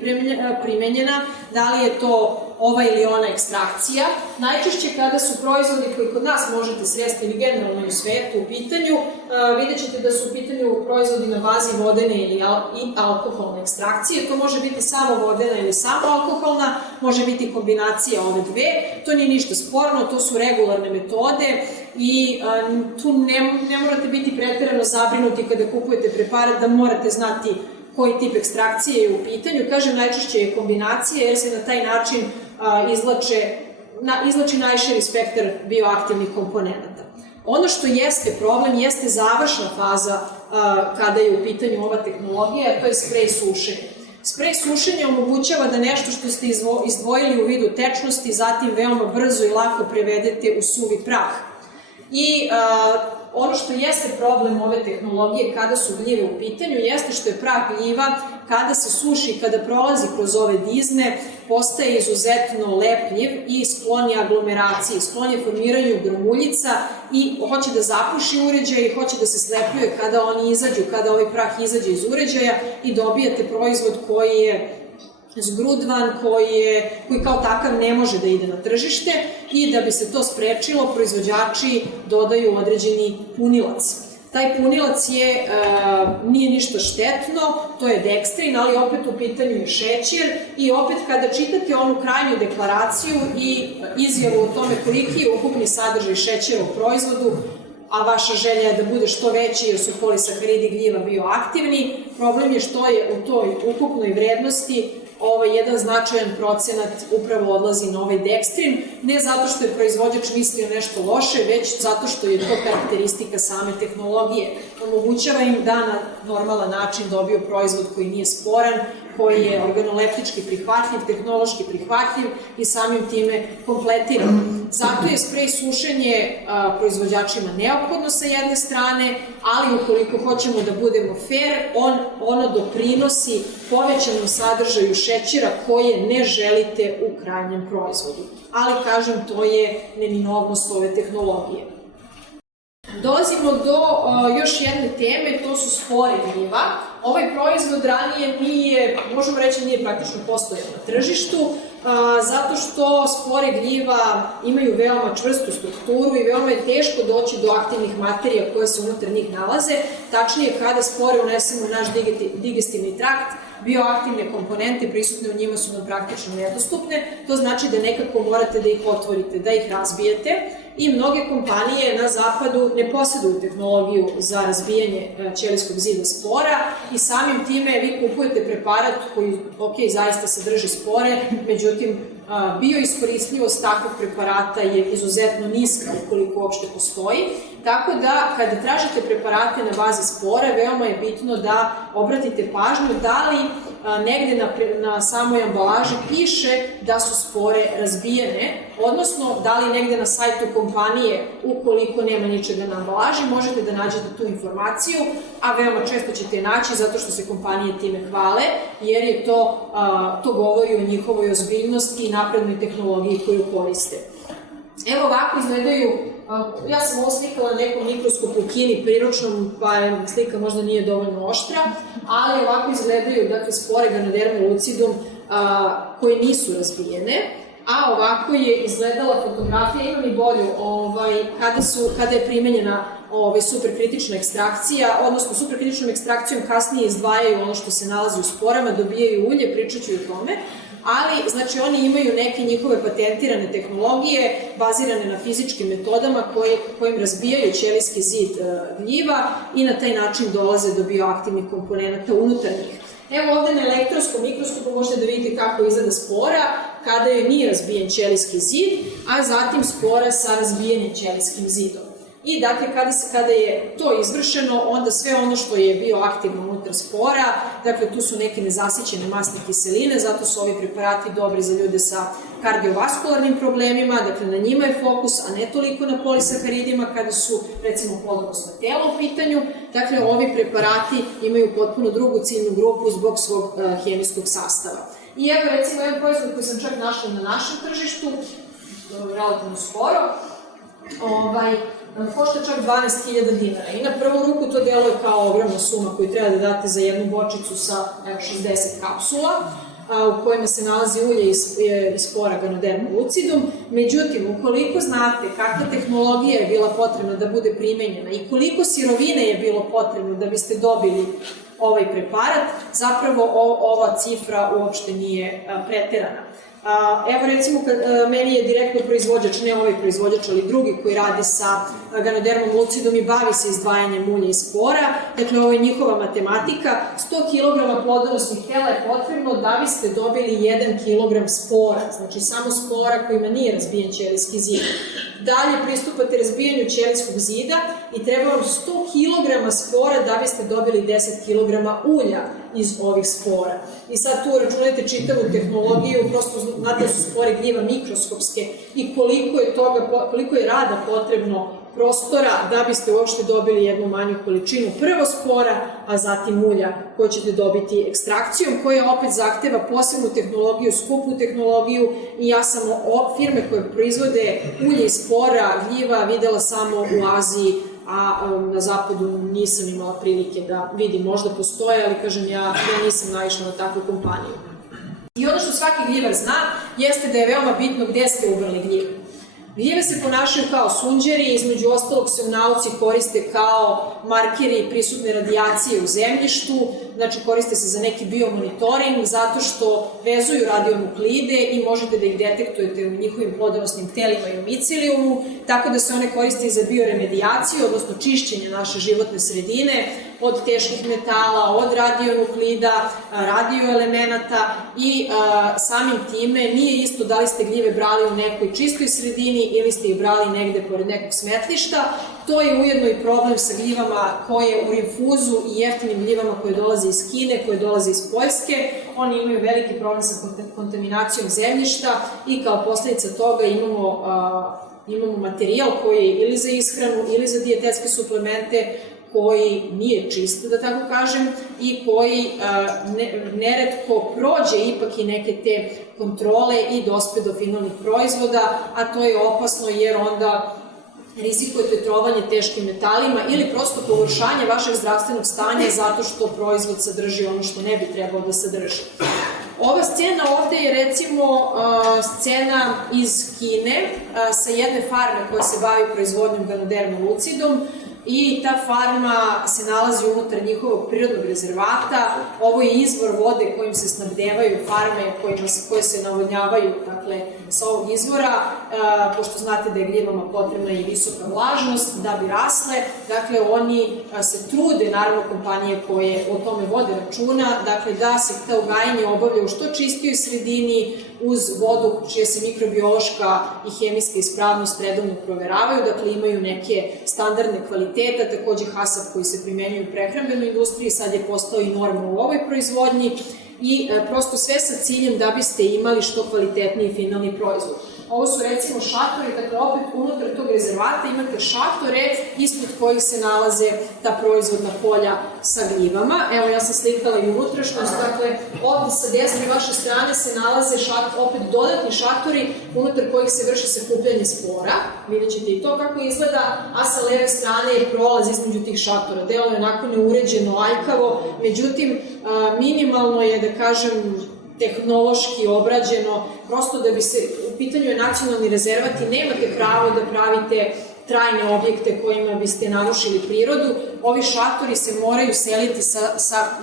primenjena, da li je to ova ili ona ekstrakcija. Najčešće kada su proizvodi koji kod nas možete sresti ili generalno u svetu u pitanju, vidjet ćete da su u pitanju proizvodi na bazi vodene ili alkoholne ekstrakcije. To može biti samo vodena ili samo alkoholna, može biti kombinacija ove dve. To nije ništa sporno, to su regularne metode i tu ne morate biti preterano zabrinuti kada kupujete preparat da morate znati koji tip ekstrakcije je u pitanju. Kažem, najčešće je kombinacija jer se na taj način izlači najširi spektar bioaktivnih komponenta. Ono što jeste problem jeste završna faza kada je u pitanju ova tehnologija, a to je sprej sušenja. Sprej sušenja omogućava da nešto što ste izdvojili u vidu tečnosti, zatim veoma brzo i lako prevedete u suvi prah. I ono što jeste problem ove tehnologije kada su gljive u pitanju jeste što je prah gljiva kada se suši i kada prolazi kroz ove dizne postaje izuzetno lepljiv i sklon je aglomeraciji, sklon je formiranju gromuljica i hoće da zapuši uređaj i hoće da se slepljuje kada oni izađu, kada ovaj prah izađe iz uređaja i dobijate proizvod koji je zgrudvan, koji kao takav ne može da ide na tržište i da bi se to sprečilo, proizvođači dodaju određeni punilac. Taj punilac nije ništa štetno, to je dekstrin, ali opet u pitanju je šećer i opet kada čitate onu krajnju deklaraciju i izjavu o tome koliki je ukupni sadržaj šećera u proizvodu, a vaša želja je da bude što veći jer su polisaharidi gljiva bioaktivni, problem je što je u toj ukupnoj vrednosti jedan značajan procenat upravo odlazi na ovaj dekstrin, ne zato što je proizvođač mislio nešto loše, već zato što je to karakteristika same tehnologije. Omogućava im da na normalan način dobiju proizvod koji nije sporan, koji je organoleptički prihvatljiv, tehnološki prihvatljiv i samim time kompletiran. Zato je sprej sušenje proizvođačima neophodno sa jedne strane, ali ukoliko hoćemo da budemo fair, ono doprinosi povećanom sadržaju šećera koje ne želite u krajnjem proizvodu. Ali, kažem, to je neminovnost ove tehnologije. Dolazimo do još jedne teme, to su spore gljiva. Ovaj proizvod ranije možemo reći, nije praktično postojao na tržištu, zato što spore gljiva imaju veoma čvrstu strukturu i veoma je teško doći do aktivnih materija koje se unutar njih nalaze. Tačnije, kada spore unesemo u naš digestivni trakt, bioaktivne komponente prisutne u njima su nam praktično nedostupne, to znači da nekako morate da ih otvorite, da ih razbijete i mnoge kompanije na zapadu ne posjeduju tehnologiju za razbijanje ćelijskog zida spora i samim time vi kupujete preparat koji, zaista sadrži spore, međutim, bioiskoristljivost takvog preparata je izuzetno niska ukoliko uopšte postoji, tako da kada tražite preparate na bazi spora, veoma je bitno da obratite pažnju da li negde na samoj ambalaži piše da su spore razbijene, odnosno da li negde na sajtu kompanije, ukoliko nema ničega na ambalaži, možete da nađete tu informaciju, a veoma često ćete je naći zato što se kompanije time hvale, jer je to govori o njihovoj ozbiljnosti i naprednoj tehnologiji koju koriste. Evo ovako izgledaju, ja sam ovo slikala na nekom mikroskopu u Kini priručnom, pa slika možda nije dovoljno oštra, ali ovako izgledaju, dakle, spore Ganoderma lucidum koje nisu razbijene, a ovako je izgledala fotografija, imam i bolju, kada je primenjena superkritična ekstrakcija, odnosno superkritičnom ekstrakcijom kasnije izdvajaju ono što se nalazi u sporama, dobijaju ulje, pričat ću i o tome, ali, znači, oni imaju neke njihove patentirane tehnologije bazirane na fizičkim metodama kojim razbijaju ćelijski zid gljiva i na taj način dolaze do bioaktivnih komponenta unutar njih. Evo ovde na elektronskom mikroskopu možete da vidite kako izgleda spora kada je nije razbijen ćelijski zid, a zatim spora sa razbijenim ćelijskim zidom. I dakle, kada je to izvršeno, onda sve ono što je bioaktivno unutar spora, dakle, tu su neke nezasićene masne kiseline, zato su ovi preparati dobri za ljude sa kardiovaskularnim problemima, dakle, na njima je fokus, a ne toliko na polisaharidima kada su, recimo, plodonosno telo u pitanju. Dakle, ovi preparati imaju potpuno drugu ciljnu grupu zbog svog hemijskog sastava. I evo, recimo, jedan proizvod koji sam čak našla na našem tržištu, relativno skoro, košta čak 12.000 dinara i na prvu ruku to deluje kao ogromna suma koju treba da date za jednu bočicu sa 60 kapsula u kojima se nalazi ulje iz spora Ganoderma lucidum. Međutim, ukoliko znate kakva tehnologija je bila potrebna da bude primenjena i koliko sirovine je bilo potrebno da biste dobili ovaj preparat, zapravo ova cifra uopšte nije preterana. Evo recimo, meni je direktno proizvođač, ne ovaj proizvođač, ali drugi koji radi sa Ganodermom lucidum i bavi se izdvajanjem ulja iz spora, dakle ovo je njihova matematika, 100 kg plodonosnih tela je potrebno da biste dobili 1 kg spora, znači samo spora kojima nije razbijen ćelijski zid. Dalje pristupate razbijanju ćelijskog zida i treba vam 100 kg spora da biste dobili 10 kg ulja iz ovih spora. I sad tu računajte čitavu tehnologiju, prosto znate da su spore gljiva mikroskopske i koliko je rada potrebno prostora da biste uopšte dobili jednu manju količinu prvo spora, a zatim ulja koje ćete dobiti ekstrakcijom, koja opet zahteva posebnu tehnologiju, skupu tehnologiju i ja sam firme koje proizvode ulje iz spora gljiva videla samo u Aziji, a na zapadu nisam imala prilike da vidim, možda postoje, ali kažem ja nisam naišla na takvu kompaniju. I ono što svaki gljivar zna jeste da je veoma bitno gde ste ubrali gljive. Gljive se ponašaju kao sunđeri, između ostalog se u nauci koriste kao markeri prisutne radijacije u zemljištu, znači koriste se za neki biomonitoring zato što vezuju radionuklide i možete da ih detektujete u njihovim plodonosnim telima i u micelijumu, tako da se one koriste i za bioremedijaciju, odnosno čišćenje naše životne sredine, od teških metala, od radionuklida, radioelemenata i samim time nije isto da li ste gljive brali u nekoj čistoj sredini ili ste ih brali negde pored nekog smetlišta. To je ujedno i problem sa gljivama koje u rinfuzu i jeftinim gljivama koje dolaze iz Kine, koje dolaze iz Poljske. Oni imaju veliki problem sa kontaminacijom zemljišta i kao posledica toga imamo materijal koji je ili za ishranu ili za dijetetske suplemente koji nije čist, da tako kažem, i koji neretko prođe ipak i neke te kontrole i dospe do finalnih proizvoda, a to je opasno jer onda rizikujete trovanje teškim metalima ili prosto pogoršanje vašeg zdravstvenog stanja zato što proizvod sadrži ono što ne bi trebao da sadrži. Ova scena ovde je recimo scena iz Kine sa jedne farme koja se bavi proizvodnjom Ganoderma lucidum i ta farma se nalazi unutar njihovog prirodnog rezervata. Ovo je izvor vode kojim se snabdevaju farme koje se navodnjavaju sa ovog izvora, pošto znate da je gljivama potrebna i visoka vlažnost da bi rasle. Dakle, oni se trude, naravno kompanije koje o tome vode računa, dakle da se to uzgajanje obavlja u što čistijoj sredini uz vodu čija se mikrobiološka i hemijska ispravnost redovno proveravaju, dakle imaju neke standardne kvaliteta, takođe HACCP koji se primenjuju u prehrambenoj industriji, sad je postao i norma u ovoj proizvodnji i prosto sve sa ciljem da biste imali što kvalitetniji finalni proizvod. Ovo su recimo šatori, dakle opet unutar tog rezervata imate šatore ispod kojih se nalaze ta proizvodna polja sa gljivama. Evo ja sam slikala i unutrašnjost, dakle ovde sa desne vaše strane se nalaze opet dodatni šatori unutar kojih se vrši sakupljanje spora. Vidjet ćete i to kako izgleda, a sa leve strane je prolaz između tih šatora. Delo je onako neuređeno, aljkavo, međutim minimalno je, da kažem, tehnološki obrađeno, prosto da bi se, u pitanju je nacionalni rezervat i nemate pravo da pravite trajne objekte kojima biste narušili prirodu. Ovi šatori se moraju seliti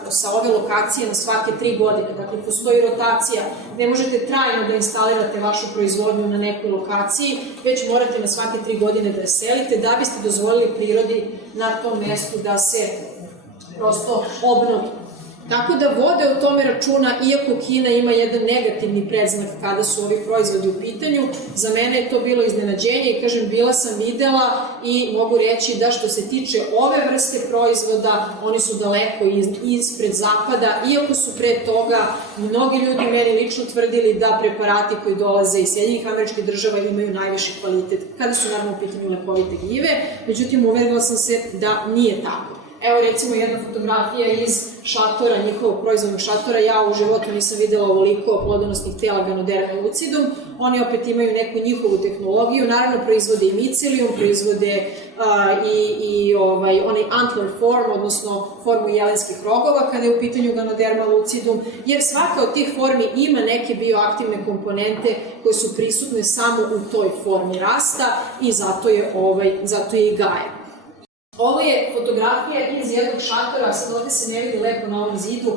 sa ove lokacije na svake 3 godine. Dakle, postoji rotacija. Ne možete trajno da instalirate vašu proizvodnju na nekoj lokaciji, već morate na svake 3 godine da je selite da biste dozvolili prirodi na tom mestu da se prosto obnovi. Tako da vode o tome računa, iako Kina ima jedan negativni predznak kada su ovi proizvodi u pitanju, za mene je to bilo iznenađenje i kažem, bila sam videla i mogu reći da što se tiče ove vrste proizvoda, oni su daleko ispred zapada, iako su pre toga mnogi ljudi meni lično tvrdili da preparati koji dolaze iz Sjedinjenih Američkih Država imaju najviši kvalitet kada su naravno u pitanju lekovite gljive, međutim uverila sam se da nije tako. Evo recimo jedna fotografija iz šatora, njihovog proizvodnog šatora. Ja u životu nisam videla ovoliko plodonosnih tela Ganoderma lucidum. Oni opet imaju neku njihovu tehnologiju. Naravno, proizvode i micelium, proizvode i onaj antler form, odnosno formu jelenskih rogova kada je u pitanju Ganoderma lucidum, jer svaka od tih formi ima neke bioaktivne komponente koje su prisutne samo u toj formi rasta i zato je i gaje. Ovo je fotografija iz jednog šatora, sad ovde se ne vidi lepo na ovom zidu,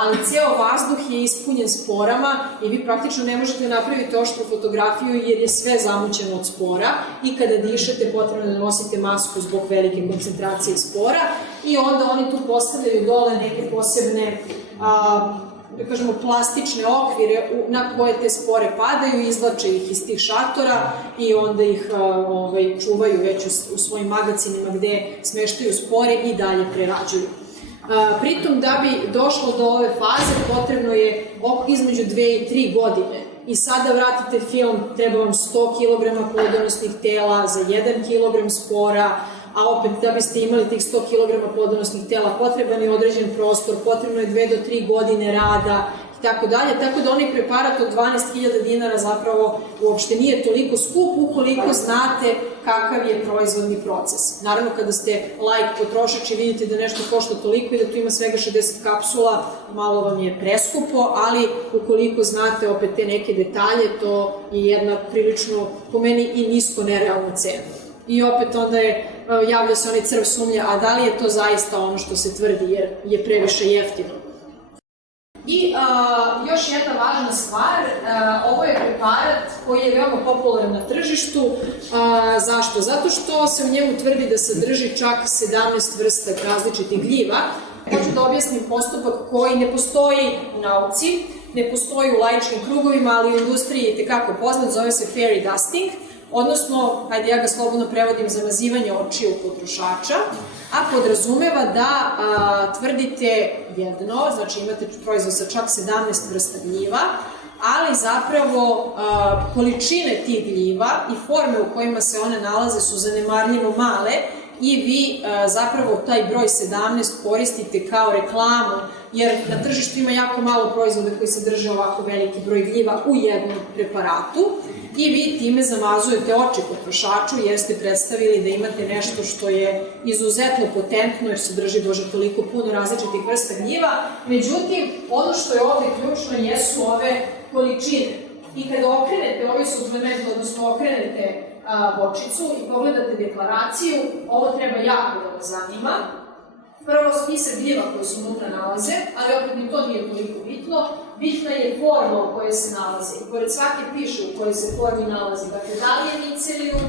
ali ceo vazduh je ispunjen sporama i vi praktično ne možete napraviti oštru fotografiju jer je sve zamućeno od spora i kada dišete potrebno da nosite masku zbog velike koncentracije spora i onda oni tu postavljaju dole neke posebne da kažemo, plastične okvire na koje te spore padaju, izvlače ih iz tih šatora i onda ih čuvaju već u svojim magacinima gde smeštaju spore i dalje prerađuju. Pritom, da bi došlo do ove faze, potrebno je između 2 i 3 godine. I sada vratite film, treba vam 100 kg plodonosnih tela za 1 kg spora, a opet da biste imali tih 100 kg plodonosnih tela, potreban je određen prostor, potrebno je 2 do 3 godine rada i tako dalje, tako da onaj preparat od 12.000 dinara zapravo uopšte nije toliko skup ukoliko znate kakav je proizvodni proces. Naravno, kada ste laik potrošač i vidite da nešto košta toliko i da tu ima svega 60 kapsula, malo vam je preskupo, ali ukoliko znate opet te neke detalje, to je jedna prilično, po meni, i nisko nerealna cena. I opet onda javlja se onaj crv sumnje, a da li je to zaista ono što se tvrdi, jer je previše jeftino. I još jedna važna stvar, ovo je preparat koji je veoma popularan na tržištu. Zašto? Zato što se u njemu tvrdi da sadrži čak 17 vrsta različitih gljiva. Hoću da objasnim postupak koji ne postoji u nauci, ne postoji u laičkim krugovima, ali u industriji je tekako poznat, zove se fairy dusting, odnosno, hajde ja ga slobodno prevodim, zamazivanje očiju potrošača, a podrazumeva da tvrdite jedno, znači imate proizvod sa čak 17 vrsta gljiva, ali zapravo količine tih gljiva i forme u kojima se one nalaze su zanemarljivo male i vi zapravo taj broj 17 koristite kao reklamu, jer na tržištu ima jako malo proizvoda koji sadrže ovako veliki broj gljiva u jednom preparatu i vi time zamazujete oči potrošaču jer ste predstavili da imate nešto što je izuzetno potentno jer sadrži Bože toliko puno različitih vrsta gljiva. Međutim, ono što je ovde ključno jesu ove količine. I kada okrenete ovaj suplement, odnosno okrenete bočicu i pogledate deklaraciju, ovo treba jako da vas zanima. Prvo, spisak gljiva koje se unutra nalaze, ali opet ni to nije toliko bitno. Bitna je forma u kojoj se nalaze i pored svake piše u kojoj se formi nalazi. Dakle, da li je micelium,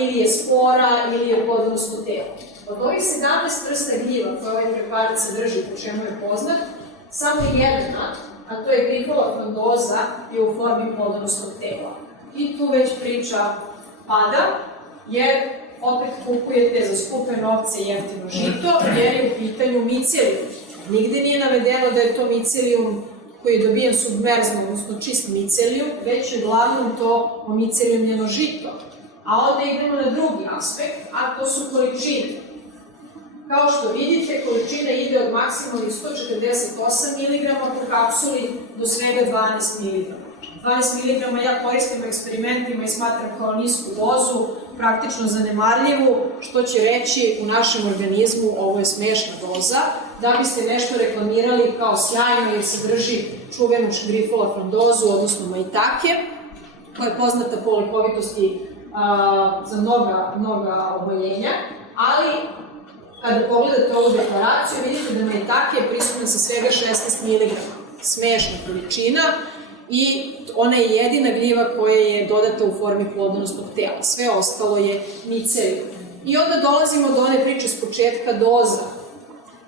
ili je spora, ili je plodonosno telo. Od ovih 17 vrsta gljiva koje ovaj preparat sadrži, po čemu je poznat, samo jedna, a to je Grifola frondosa, je u formi plodonosnog tela. I tu već priča pada, jer opet kupujete za skupe novce jeftino žito, jer je u pitanju micelium. Nigde nije navedeno da je to micelium koji je dobijen submerzno, odnosno čist micelium, već je uglavnom to omiceliumljeno žito. A onda idemo na drugi aspekt, a to su količine. Kao što vidite, količina ide od maksimalnih 148 mg po kapsuli do svega 12 mg. 12 mg ja koristim u eksperimentima i smatram kao nisku dozu, praktično zanemarljivu, što će reći u našem organizmu ovo je smešna doza. Da biste nešto reklamirali kao sjajno jer sadrži čuvenu Grifola frondozu, odnosno maitake, koja je poznata po lekovitosti za mnoga oboljenja, ali kada pogledate ovu deklaraciju vidite da maitake je prisutna sa svega 16 mg. Smešna količina i ona je jedina gljiva koja je dodata u formi plodonosnog tela. Sve ostalo je micelium. I onda dolazimo do one priče s početka doza.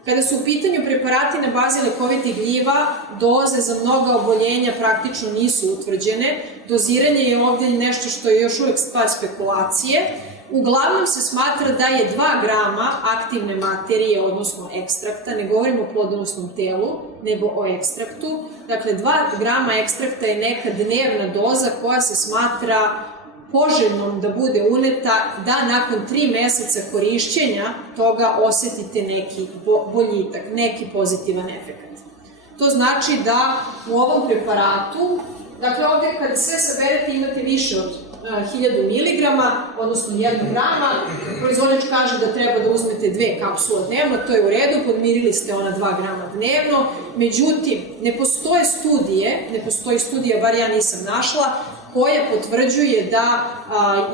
Kada su u pitanju preparati na bazi lekovitih gljiva, doze za mnoga oboljenja praktično nisu utvrđene. Doziranje je ovdje nešto što je još uvek stvar spekulacije. Uglavnom se smatra da je 2 grama aktivne materije, odnosno ekstrakta, ne govorimo o plodonosnom telu, nego o ekstraktu. Dakle, 2 grama ekstrakta je neka dnevna doza koja se smatra poželjnom da bude uneta, da nakon 3 meseca korišćenja toga osetite neki boljitak, neki pozitivan efekt. To znači da u ovom preparatu, dakle ovdje kada sve saberete imate više od 1000 mg, odnosno 1 grama, proizvođač kaže da treba da uzmete 2 kapsule dnevno, to je u redu, podmirili ste ona 2 grama dnevno, međutim, ne postoji studija, bar ja nisam našla, koja potvrđuje da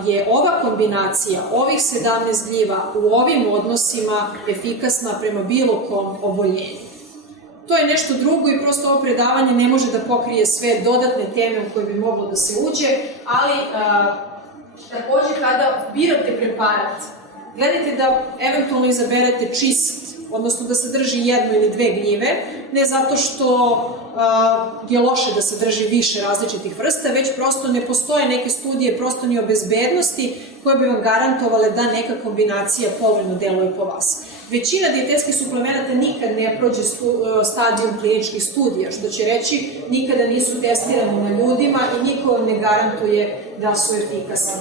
je ova kombinacija ovih 17 gljiva u ovim odnosima efikasna prema bilo kom oboljenju. To je nešto drugo i prosto ovo predavanje ne može da pokrije sve dodatne teme u koje bi moglo da se uđe, ali takođe kada birate preparat, gledajte da eventualno izaberete čist, odnosno da sadrži 1 ili 2 gljive, ne zato što je loše da sadrži više različitih vrsta, već prosto ne postoje neke studije, prosto ni o bezbednosti koje bi vam garantovale da neka kombinacija povoljno deluje po vas. Većina dijetetskih suplemenata nikad ne prođe stadijum kliničkih studija, što će reći nikada nisu testirani na ljudima i niko vam ne garantuje da su efikasni.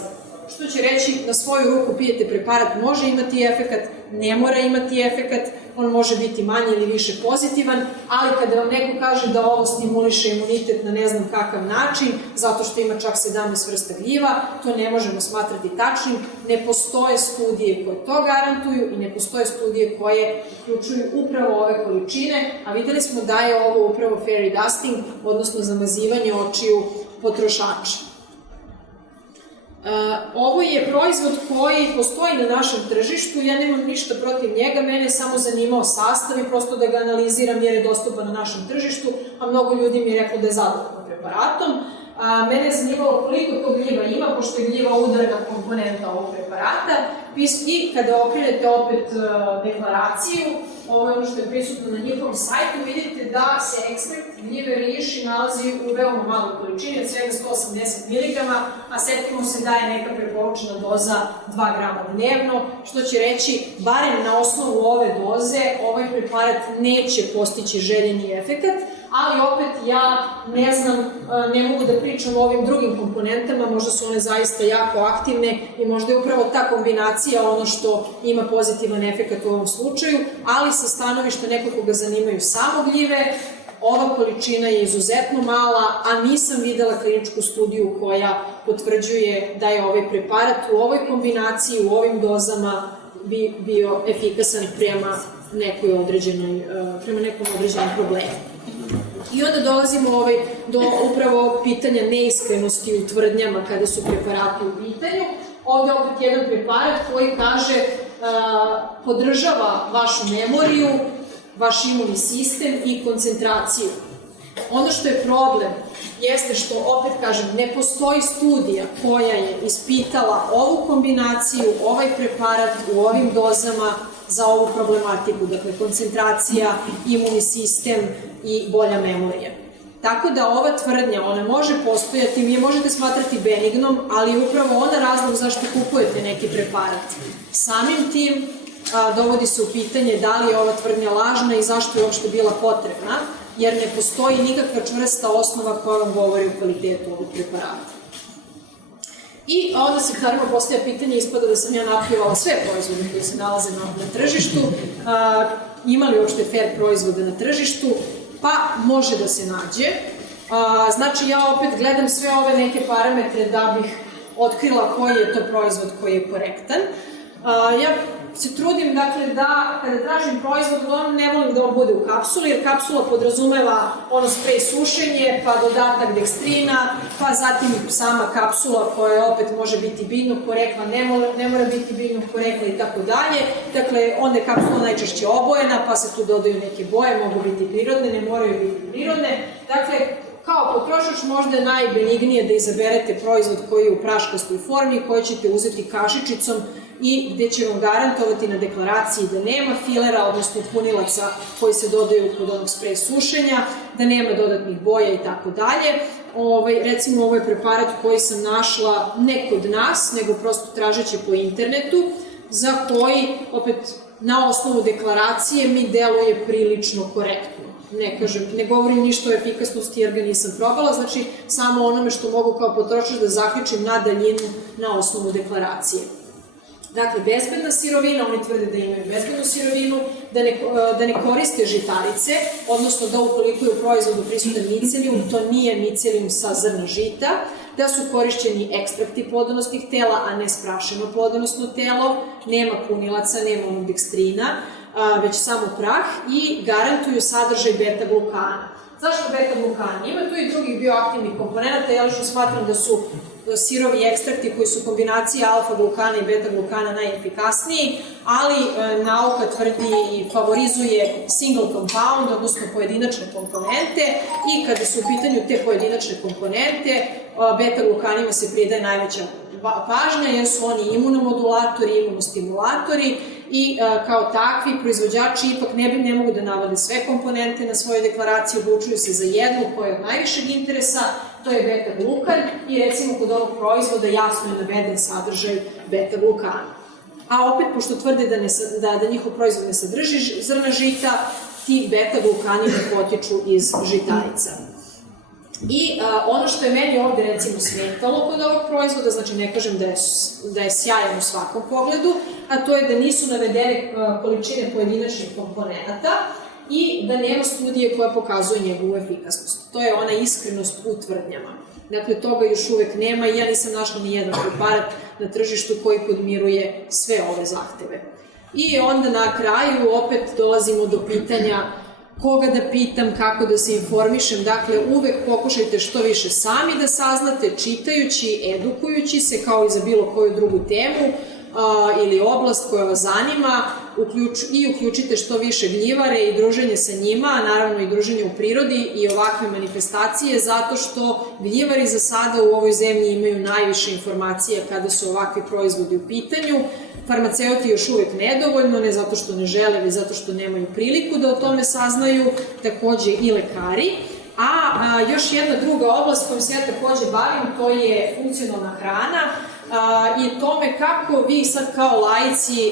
Što će reći na svoju ruku pijete preparat, može imati efekat, ne mora imati efekat, on može biti manje ili više pozitivan, ali kada vam neko kaže da ovo stimuliše imunitet na ne znam kakav način, zato što ima čak 17 vrsta gljiva, to ne možemo smatrati tačnim. Ne postoje studije koje to garantuju i ne postoje studije koje uključuju upravo ove količine, a videli smo da je ovo upravo fairy dusting, odnosno zamazivanje očiju potrošača. Ovo je proizvod koji postoji na našem tržištu, ja nemam ništa protiv njega, mene je samo zanimao sastav i prosto da ga analiziram jer je dostupan na našem tržištu, a mnogo ljudi mi je reklo da je zadovoljno preparatom. Mene je zanimalo koliko to gljiva ima, pošto je gljiva udarna komponenta ovog preparata, i kada okrenete opet deklaraciju, ovo je ono što je prisutno na njihovom sajtu, vidite da se ekstrakt gljive riši nalazi u veoma maloj količini, od svega 180 mg, a setimo se da je neka preporučena doza 2 grama dnevno, što će reći, barem na osnovu ove doze, ovaj preparat neće postići željeni efekat, ali opet ja ne znam, ne mogu da pričam o ovim drugim komponentama, možda su one zaista jako aktivne i možda je upravo ta kombinacija ono što ima pozitivan efekat u ovom slučaju, ali sa stanovišta nekog koga zanimaju samo gljive, ova količina je izuzetno mala, a nisam videla kliničku studiju koja potvrđuje da je ovaj preparat u ovoj kombinaciji, u ovim dozama bio efikasan prema nekom određenom problemu. I onda dolazimo do upravo pitanja neiskrenosti u tvrdnjama kada su preparati u pitanju. Ovde opet jedan preparat koji kaže podržava vašu memoriju, vaš imunni sistem i koncentraciju. Ono što je problem jeste što, opet kažem, ne postoji studija koja je ispitala ovu kombinaciju, ovaj preparat u ovim dozama za ovu problematiku, dakle koncentracija, imunni sistem i bolja memorija. Tako da ova tvrdnja, ona može postojati, vi je možete smatrati benignom, ali je upravo ona razlog zašto kupujete neki preparat. Samim tim dovodi se u pitanje da li je ova tvrdnja lažna i zašto je uopšte bila potrebna, jer ne postoji nikakva čvrsta osnova koja vam govori o kvalitetu ovog preparata. I onda se naravno postavlja pitanje, ispada da sam ja napljivala sve proizvode koji se nalaze na tržištu, ima li uopšte fair proizvode na tržištu, pa može da se nađe. Znači ja opet gledam sve ove neke parametre da bih otkrila koji je to proizvod koji je korektan. Ja se trudim, dakle, da kada tražim proizvod, ne volim da on bude u kapsuli, jer kapsula podrazumeva ono sprej sušenje, pa dodatak dekstrina, pa zatim sama kapsula koja opet može biti biljnog porekla, ne mora biti biljnog porekla i tako dalje. Dakle, onda je kapsula najčešće obojena, pa se tu dodaju neke boje, mogu biti prirodne, ne moraju biti prirodne. Dakle, kao potrošač možda je najbenignije da izaberete proizvod koji je u praškastoj formi, koji ćete uzeti kašičicom i gde će vam garantovati na deklaraciji da nema filera, odnosno punilaca koji se dodaju kod onog sprej sušenja, da nema dodatnih boja i tako dalje. Recimo, ovo je preparat koji sam našla ne kod nas, nego prosto tražeći po internetu, za koji, opet, na osnovu deklaracije mi deluje prilično korektno. Ne govorim ništa o efikasnosti jer ga nisam probala, znači samo onome što mogu kao potrošač da zaključim na daljinu na osnovu deklaracije. Dakle, bezbedna sirovina, oni tvrde da imaju bezbednu sirovinu, da ne koriste žitarice, odnosno da ukoliko je u proizvodu prisutan micelijum, to nije micelijum sa zrna žita, da su korišćeni ekstrakti plodonosnih tela, a ne sprašeno plodonosno telo, nema punilaca, nema onog dekstrina, već samo prah i garantuju sadržaj beta-glukana. Zašto beta-glukani? Ima tu i drugih bioaktivnih komponenta, ja lično smatram da su sirovi ekstrakti koji su kombinacija alfa-glukana i beta-glukana najefikasniji, ali nauka tvrdi i favorizuje single compound, odnosno pojedinačne komponente, i kada su u pitanju te pojedinačne komponente, beta-glukanima se pridaje najveća pažnja jer su oni imunomodulatori, imunostimulatori i kao takvi proizvođači ipak ne mogu da navode sve komponente na svojoj deklaraciji, odlučuju se za jednu koja je od najvišeg interesa, to je beta-glukan i recimo kod ovog proizvoda jasno je naveden sadržaj beta-glukana. A opet, pošto tvrde da njihov proizvod ne sadrži zrna žita, ti beta-glukani ne potiču iz žitarica. I ono što je meni ovde recimo smetalo kod ovog proizvoda, znači ne kažem da je sjajan u svakom pogledu, a to je da nisu navedene količine pojedinačnih komponenta i da nema studije koja pokazuje njegovu efikasnost. To je ona iskrenost u tvrdnjama. Dakle, toga još uvek nema i ja nisam našla ni jedan preparat na tržištu koji podmiruje sve ove zahteve. I onda na kraju opet dolazimo do pitanja koga da pitam, kako da se informišem. Dakle, uvek pokušajte što više sami da saznate, čitajući, edukujući se, kao i za bilo koju drugu temu ili oblast koja vas zanima, i uključite što više gljivare i druženje sa njima, a naravno i druženje u prirodi i ovakve manifestacije, zato što gljivari za sada u ovoj zemlji imaju najviše informacija kada su ovakvi proizvodi u pitanju. Farmaceuti još uvek nedovoljno, ne zato što ne žele, već zato što nemaju priliku da o tome saznaju, takođe i lekari. A još jedna druga oblast kojom se ja takođe bavim, to je funkcionalna hrana i tome kako vi sad kao laici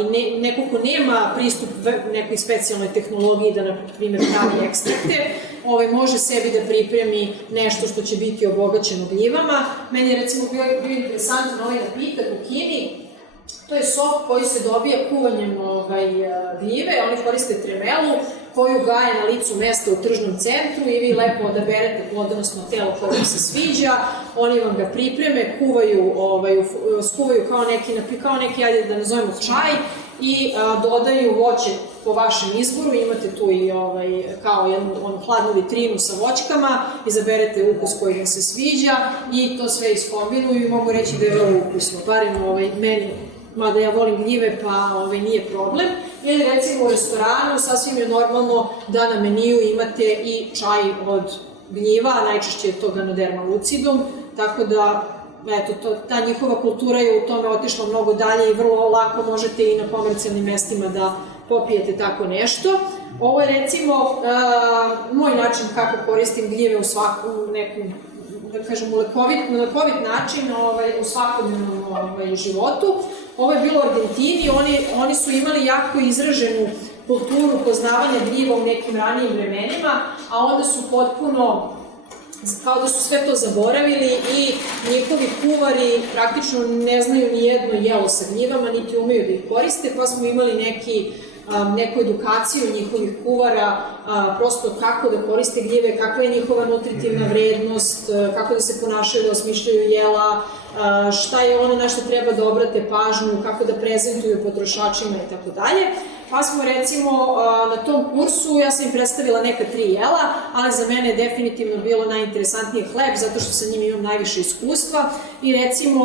i neko ko nema pristup nekoj specijalnoj tehnologiji da, na primjer, pravi ekstrakte, može sebi da pripremi nešto što će biti obogaćeno gljivama. Meni je recimo bio interesantan ovaj napitak u Kini. To je sok koji se dobija kuvanjem gljive, oni koriste tremelu koju gaje na licu mesta u tržnom centru i vi lepo odaberete plodonosno telo koje vam se sviđa, oni vam ga pripreme, skuvaju kao neki, ajde da nazovemo čaj, i dodaju voće po vašem izboru. Imate tu i kao jednu hladnu vitrinu sa voćkama, izaberete ukus koji vam se sviđa i to sve iskombinuju i mogu reći da je vrlo ukusno, barem meni, mada ja volim gljive pa nije problem. Ili recimo u restoranu sasvim je normalno da na meniju imate i čaj od gljiva, najčešće je to Ganoderma lucidum, tako da eto, ta njihova kultura je u tome otišla mnogo dalje i vrlo lako možete i na komercijalnim mestima da popijete tako nešto. Ovo je recimo moj način kako koristim gljive u svakom nekom, da kažem, lekovit način u svakodnevnom životu. Ovo je bilo u Argentini, oni su imali jako izraženu kulturu poznavanja gljiva u nekim ranijim vremenima, a onda su potpuno, kao da su sve to zaboravili i njihovi kuvari praktično ne znaju ni jedno jelo sa gljivama, niti umeju da ih koriste, pa smo imali neku edukaciju njihovih kuvara, prosto kako da koriste gljive, kakva je njihova nutritivna vrednost, kako da se ponašaju, da osmišljaju jela, šta je ono na što treba da obrate pažnju, kako da prezentuju potrošačima i tako dalje. Pa smo recimo na tom kursu, ja sam im predstavila neka 3 jela, ali za mene je definitivno bilo najinteresantnije hleb, zato što sa njim imam najviše iskustva. I recimo,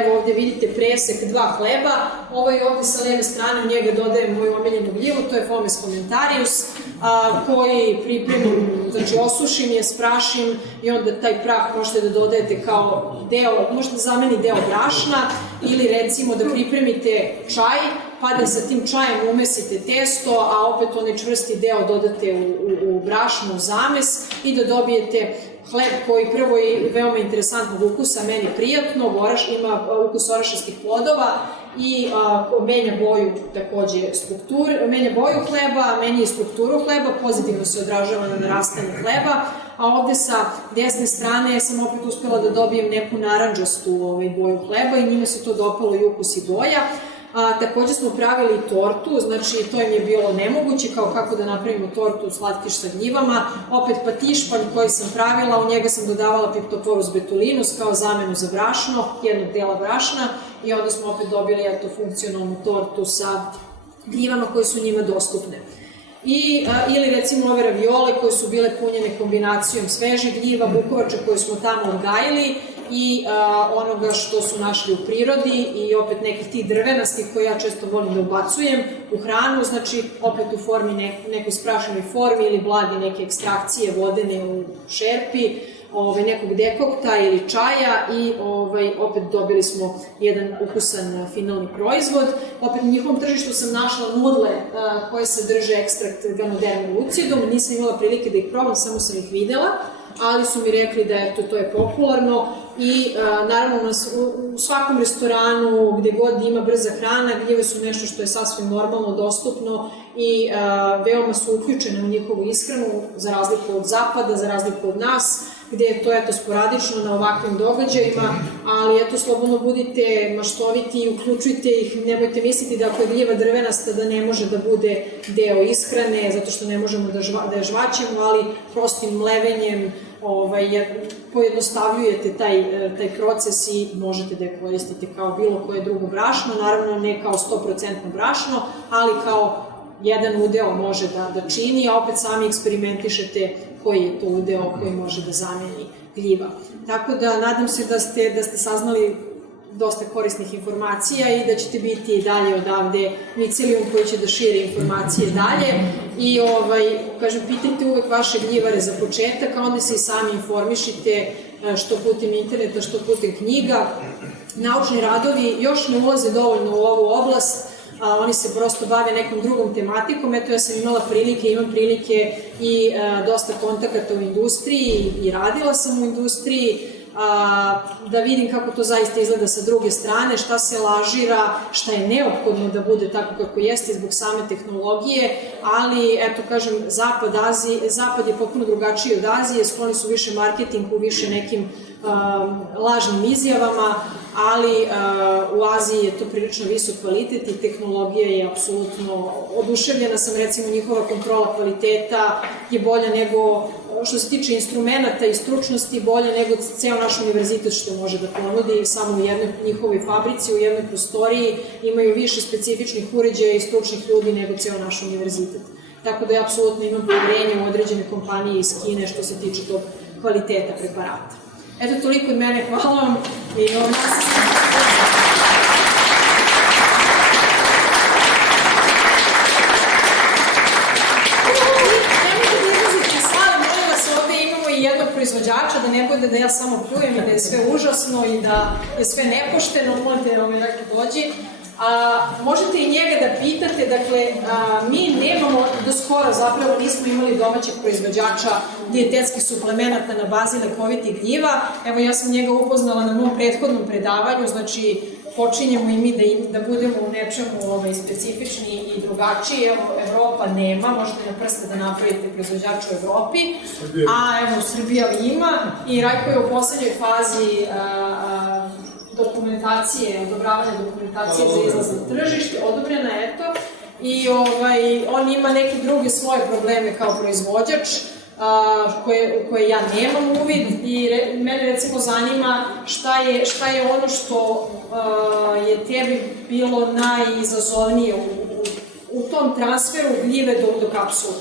evo ovde vidite presek 2 hleba, ovde sa leve strane u njega dodajem moju omiljenu gljivu, to je Fomes commentarius, koji pripremim, znači osušim je, sprašim i onda taj prah možete da dodajete kao deo, možete da zameni deo brašna ili recimo da pripremite čaj, pa da sa tim čajem umesite testo, a opet onaj čvrsti deo dodate u brašnu, u zames i da dobijete hleb koji prvo je veoma interesantnog ukusa, meni prijatno, ima ukus orašastih plodova i menja boju takođe menja boju hleba, menja i strukturu hleba, pozitivno se odražava na narastanje hleba, a ovde sa desne strane sam opet uspela da dobijem neku narandžastu boju hleba i njima se to dopalo i ukus i boja. Takođe smo pravili tortu, znači to im je bilo nemoguće, kao kako da napravimo tortu slatkiš sa gljivama. Opet patišpanj koji sam pravila, u njega sam dodavala Piptoporus betulinus kao zamenu za brašno, jednog dela brašna i onda smo opet dobili funkcionalnu tortu sa gljivama koje su njima dostupne. Ili recimo ove raviole koje su bile punjene kombinacijom svežih gljiva, bukovača koje smo tamo odgajili i onoga što su našli u prirodi i opet nekih tih drvenastih koje ja često volim da ubacujem u hranu, znači opet u formi, nekoj sprašenoj formi ili blage neke ekstrakcije vodene u šerpi, nekog dekokta ili čaja i opet dobili smo jedan ukusan finalni proizvod. Opet na njihovom tržištu sam našla nudle koje sadrže ekstrakt Ganoderma lucidum, nisam imala prilike da ih probam, samo sam ih videla, ali su mi rekli da to je popularno i naravno u svakom restoranu gde god ima brza hrana, gljive su nešto što je sasvim normalno, dostupno i veoma su uključene u njihovu ishranu, za razliku od zapada, za razliku od nas, gde je to sporadično na ovakvim događajima, ali slobodno budite maštoviti i uključujte ih, nemojte misliti da ako je gljiva drvenasta da ne može da bude deo ishrane, zato što ne možemo da je žvaćemo, ali prostim mlevenjem pojednostavljujete taj proces i možete da je koristite kao bilo koje drugo brašno, naravno ne kao 100% brašno, ali kao jedan udeo može da čini, a opet sami eksperimentišete koji je to udeo koji može da zameni gljiva. Tako da nadam se da ste saznali dosta korisnih informacija i da ćete biti dalje odavde micelijum koji će da širi informacije dalje i pitajte uvek vaše gljivare za početak, a onda se i sami informišite što putem interneta, što putem knjiga. Naučni radovi još ne ulaze dovoljno u ovu oblast, oni se prosto bave nekom drugom tematikom. Eto, ja sam imala prilike, imam prilike i dosta kontakata u industriji i radila sam u industriji, da vidim kako to zaista izgleda sa druge strane, šta se lažira, šta je neophodno da bude tako kako jeste zbog same tehnologije, ali eto kažem, Zapad je potpuno drugačiji od Azije, skloni su više marketingu, više nekim lažnim izjavama, ali u Aziji je to prilično visok kvalitet i tehnologija je apsolutno oduševljena sam, recimo njihova kontrola kvaliteta je bolja nego što se tiče instrumenta i stručnosti bolje nego ceo naš univerzitet što može da ponudi. Samo u jednoj njihovoj fabrici, u jednoj prostoriji imaju više specifičnih uređaja i stručnih ljudi nego ceo naš univerzitet. Tako da ja apsolutno imam poverenje u određene kompanije iz Kine što se tiče tog kvaliteta preparata. Eto, toliko od mene, hvala vam i novog nas. Proizvođača, da ne bude da ja samo pljujem i da je sve užasno i da je sve nepošteno, molite da mi neki dođi. Možete i njega da pitate, dakle, mi nemamo, do skoro zapravo nismo imali domaćeg proizvođača dijetetskih suplemenata na bazi lekovitih gljiva. Evo, ja sam njega upoznala na mom prethodnom predavanju, znači, počinjemo i mi da budemo u nečemu specifični i drugačiji. Evo, Evropa nema, možete na prste da napravite proizvođača u Evropi, a evo, Srbija ima i Rajko je u poslednjoj fazi dokumentacije, odobravanja dokumentacije za izlaz na tržište, odobrena, eto, i on ima neke druge svoje probleme kao proizvođač, koje ja nemam uvid i mene recimo zanima šta je ono što je tebi bilo najizazovnije u tom transferu gljive do kapsule.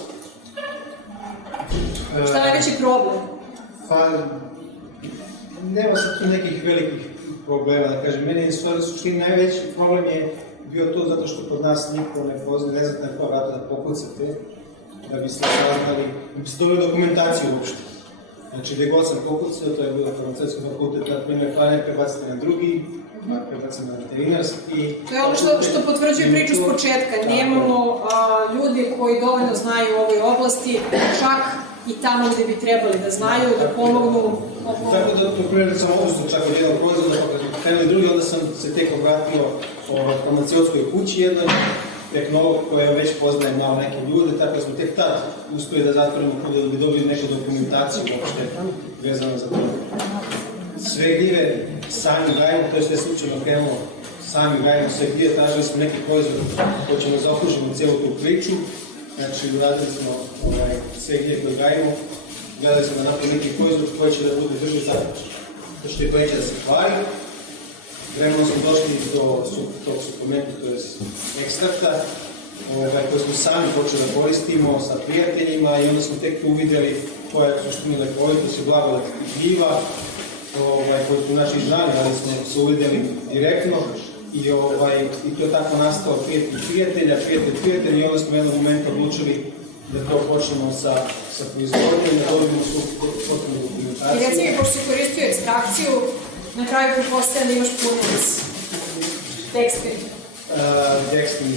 Šta je najveći problem? Pa, nema sad tu nekih velikih problema, da kažem. Meni je stvar suštini najveći problem je bio to zato što kod nas niko ne poznaje, ne znate na koja vrata da pokucate, da bi se saznali, da bi se dobili dokumentaciju uopšte. Znači, gde god sam pokucao, to je bilo farmaceutski fakultet, na primjer, pa ne prebacite na drugi, pa prebacite na veterinarski. To je ono što potvrđuje priču s početka. Nemamo ljudi koji dovoljno znaju u ovoj oblasti, čak i tamo gde bi trebali da znaju, da pomognu. Tako da, na primjer, sam odustao čak od jednog proizvoda, pa kad je krenuli drugi, onda sam se tek obratio farmaceutskoj kući jednoj, tehnolog koja već poznaje malo neke ljude, tako da smo tek tad uspeli da zatvorimo da bi dobili neku dokumentaciju uopšte vezano za to. Sve gljive sami gajimo, to je sve slučajno krenulo, sami gajimo sve gljive, tražili smo neki proizvod koji ćemo zaokružiti cijelu tu priču. Znači, uradili smo sve gljive koje gajimo, gledali smo da napravimo neki proizvod koji će da bude drži zajednički. To što je neće da se kvari. Vremenom smo došli do tog suplementa, to je ekstrakta, koji smo sami počeli da koristimo sa prijateljima i onda smo tek uvidjeli koja je suština lekovitost i blagodat gljiva, koji su naši znani, ali smo se uvidjeli direktno i to je tako nastao prijatelj i onda smo u jednom momentu odlučili da to počnemo sa proizvodnjom, da dobimo su potrebnu dokumentaciju. I recimo, pošto si koristio ekstrakciju, na kraju pretpostavljam da imaš punac tekstil. Tekstil,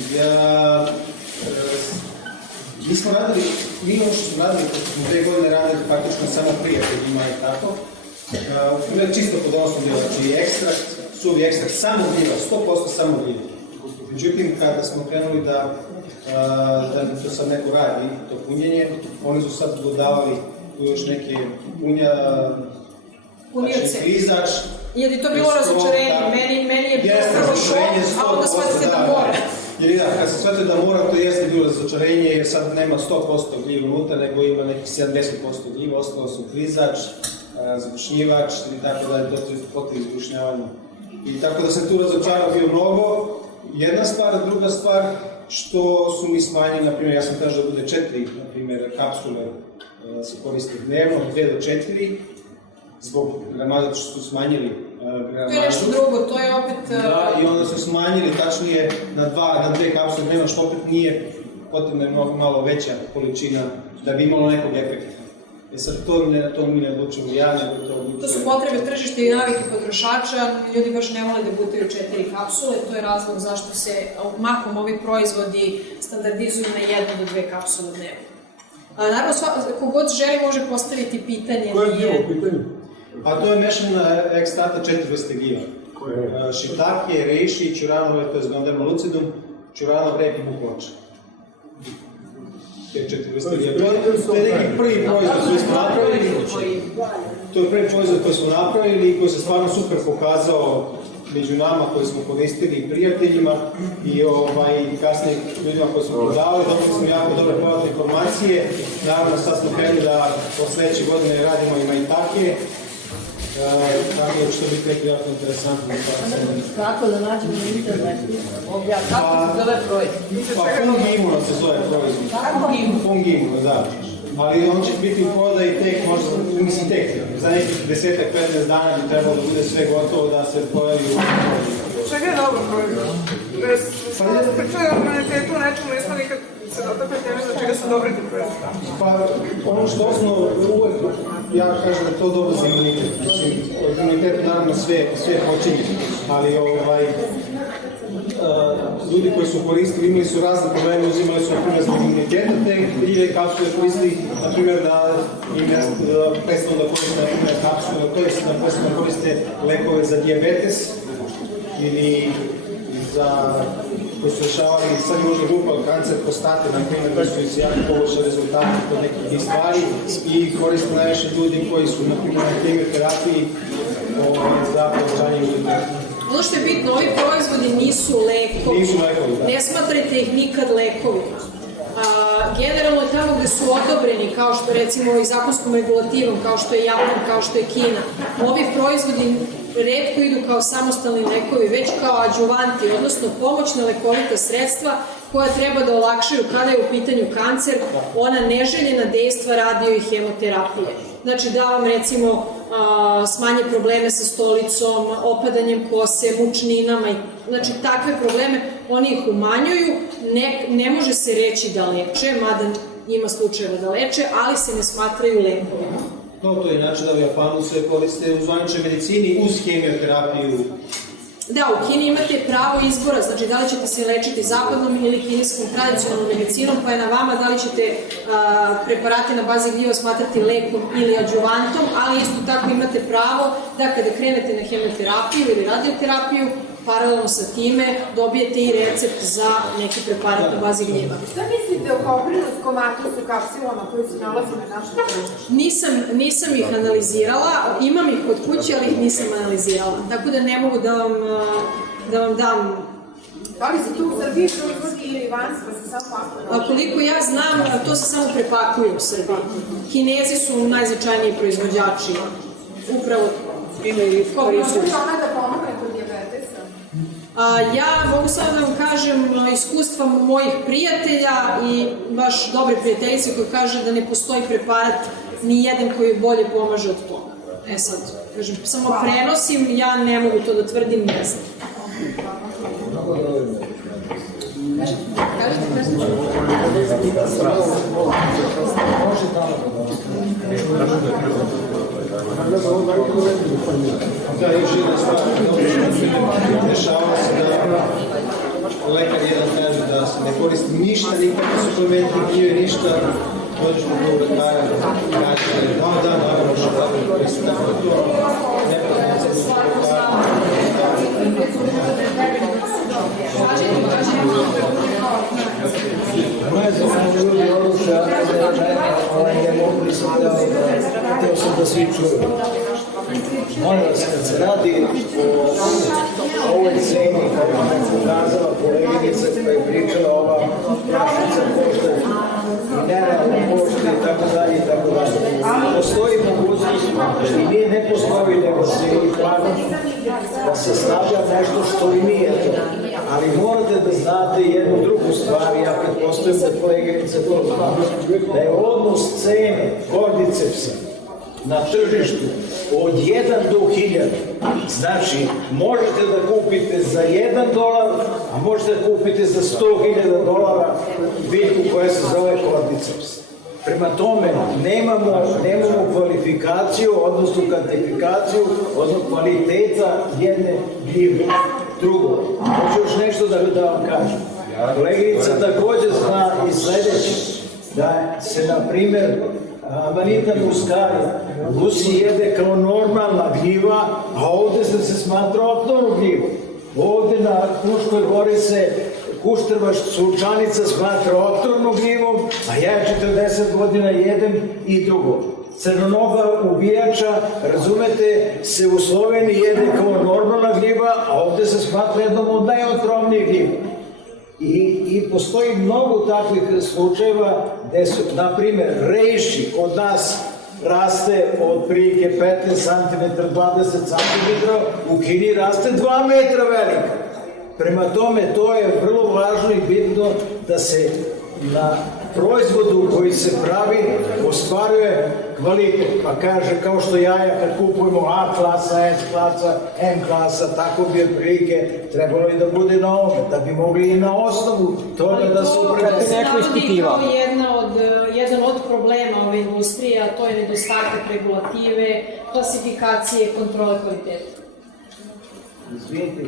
mi smo radili, ono što smo radili, kako smo 2 godine radili praktično samo prijateljima i tako. Čisto pod osnovom djela, znači ekstrakt, suvi ekstrakt, samo gljiva, 100% samo gljiva. Međutim, kada smo krenuli da to sad neko radi, to punjenje, oni su sad dodavali još neke punioce. Klizač. Jer je to bilo razočarenje, meni je bilo prvo šok, a onda shvatite da mora. Jer da, kad se shvatite da mora, to jeste bilo razočarenje, jer sad nema 100% gljiva unutra, nego ima nekih 70% gljiva, ostalo su klizač, zbrušnjivač i tako dalje, to je potrebe izbrušnjavanja. I tako da se tu razočarao bio mnogo. Jedna stvar, druga stvar, što su mi smanjili, na primjer, ja sam kažu da bude 4, na primjer, kapsule se koriste dnevno, 2 do 4, zbog gramaža što su smanjili gramažu. To je nešto drugo, to je opet... Da, i onda su smanjili tačnije na 2 kapsule dnevno, što opet nije potrebna malo veća količina da bi imalo nekog efekta. Sad to mi ne odlučimo ja, nego to odlučuje... To su potrebe tržišta i navike potrošača, ljudi baš ne vole da gutaju 4 kapsule, to je razlog zašto se mahom ovi proizvodi standardizuju na 1 do 2 kapsule dnevno. Naravno, kogod želi može postaviti pitanje. Koje je bilo pitanje? A to je mešana ekstrakta 4 vrste gljiva. Shiitake, reishi, ćuranove, to je Gondema lucidum, ćuranov, rep i bukovača. Te 4 vrste gljiva. To je neki prvi proizvod koji smo napravili. To je prvi proizvod koji smo napravili i koji se stvarno super pokazao među nama koji smo koristili i prijateljima i kasnije ljudima koji smo prodavali, dobili smo jako dobre povratne informacije. Naravno sad smo krenuli da od sledeće godine radimo i majtake, tako da što biti neki jako interesantno. Kako da nađemo na internetu? Kako se zove proizvod? Pa Fungimuno se zove proizvod. Fungimuno, da. Ali on će biti u prodaji tek, možda, mislim tek, za nekih 10-15 dana bi trebalo da bude sve gotovo da se pojavi u prodaji. Čega je dobro proizvod? Pričali o humanitetu, nečemu nismo nikad se dotakli teme za čega su dobri ti proizvod. Pa ono što osnovno uvek, ja kažem da je to dobro za imunitet. Mislim, od imunitetu naravno sve počinje, ali ljudi koji su koristili imali su razne probleme, uzimali su na primjer zbog imuniteta te gljive kapsule, koristili na primjer da im prestanu da koriste na primjer kapsule, to je da koriste lekove za dijabetes ili za koji su rešavali sad je možda glupa kancer prostate, na primjer, koji su izjavili poboljšali rezultate kod nekih stvari i koriste najviše ljudi koji su, na primjer, na kemoterapiji za povećanje imuniteta. Ono što je bitno, ovi proizvodi nisu lekovi. Nisu lekovi, da. Ne smatrajte ih nikad lekovima. Generalno tamo gde su odobreni, kao što recimo i zakonskom regulativom, kao što je Japan, kao što je Kina, ovi proizvodi retko idu kao samostalni lekovi, već kao adjuvanti, odnosno pomoćna lekovita sredstva koja treba da olakšaju kada je u pitanju kancer, ona neželjena dejstva radio i hemoterapije. Znači da vam recimo smanje probleme sa stolicom, opadanjem kose, mučninama, znači takve probleme oni ih umanjuju, ne može se reći da leče, mada ima slučajeva da leče, ali se ne smatraju lekovima. To je način da u Japanu se koriste u zvaničnoj medicini uz hemioterapiju. Da, u Kini imate pravo izbora, znači da li ćete se lečiti zapadnom ili kineskom tradicionalnom medicinom, pa je na vama da li ćete preparate na bazi gljiva smatrati lekom ili adjuvantom, ali isto tako imate pravo da kada krenete na hemioterapiju ili radioterapiju, paralelno sa time dobijete i recept za neki preparat na bazi gljiva. Šta mislite o koprinovskom atusu kapsulama koji se nalazi na našem tržištu? Nisam ih analizirala, imam ih kod kuće, ali ih nisam analizirala, tako da ne mogu da vam dam. Da li se tu u Srbiji proizvodi ili van, pa se samo pakuju? Koliko ja znam, to se samo prepakuje u Srbiji. Kinezi su najznačajniji proizvođači upravo ili koristili. Može ona da pomogne kod dijabetesa? Ja mogu samo da vam kažem iskustva mojih prijatelja i baš dobre prijateljice koji kaže da ne postoji preparat ni jedan koji bolje pomaže od toga. Sad, kažem, samo prenosim, ja ne mogu to da tvrdim, ne znam. Da, još jedna stvar, dešava se da lekar jedan kaže da se ne koristi ništa, nikakve suplementi, gljive, ništa, dođeš do lekara, kaže, da, možda da koristiti, tako da to nepotrebno se Moje zapravo ljudi odluče, ne mogu li sam hteo sam da svi čuju. Molim vas, kad se radi o ovoj ceni koju nam je pokazala koleginica koja je pričala ova prašica košta i nerealno košta i tako dalje, postoji mogućnost i nije ne postoji nego se i pravi da se stavlja nešto što i nije to. Ali morate da znate jednu drugu stvar, ja pretpostavljam da koleginica to zna, da je odnos cene kordicepsa na tržištu od 1 do 1000. Znači, možete da kupite za $1, a možete da kupite za $100.000 biljku koja se zove kordiceps. Prema tome, nemamo kvalifikaciju, odnosno kvantifikaciju, odnosno kvaliteta jedne gljive. Drugo, hoću još nešto da vam kažem. Koleginica također zna i sledeće, da se, na primer, Amanita muscaria u Rusiji jede kao normalna gljiva, a ovde se smatra otrovnom gljivom. Ovde na Fruškoj gori se kuštrvaš sunčanica smatra otrovnom gljivom, a ja 40 godina jedem i drugo. crnonoga ubijača, razumete, se u Sloveniji jede kao normalna gljiva, a ovde se smatra jednom od najotrovnijih gljiva. I postoji mnogo takvih slučajeva gde su, na primjer, rejši kod nas raste od prilike 15 cm, 20 cm, u Kini raste 2 metra velika. Prema tome, to je vrlo važno i bitno da se na proizvodu koji se pravi ostvaruje kvalitet. Pa kaže, kao što jaja kad kupujemo A klasa, S klasa, M klasa, tako bi otprilike trebalo i da bude na ovome, da bi mogli i na osnovu toga da se upravo neko ispitivao. To je jedan od problema ove industrije, a to je nedostatak regulative, klasifikacije, kontrole kvaliteta. Izvinite,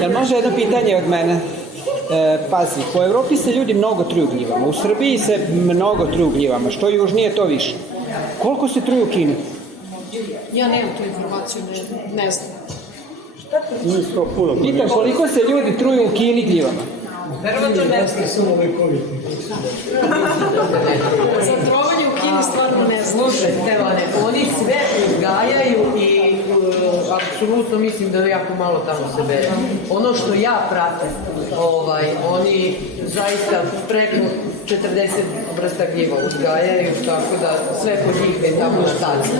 Jel može jedno pitanje od mene? Pazi, po Evropi se ljudi mnogo truju gljivama, u Srbiji se mnogo truju gljivama, što južnije to više. Koliko se truju u Kini? Ja nemam tu informaciju, ne znam. Pitam, koliko se ljudi truju u Kini gljivama? Verovatno ne znam. Za trovanje u Kini stvarno ne znam. Slušaj, Stevane, oni sve uzgajaju i apsolutno mislim da jako malo tamo se bere. Ono što ja pratim, oni zaista preko 40 vrsta gljiva uzgajaju, tako da sve kod njih je tamo štaci.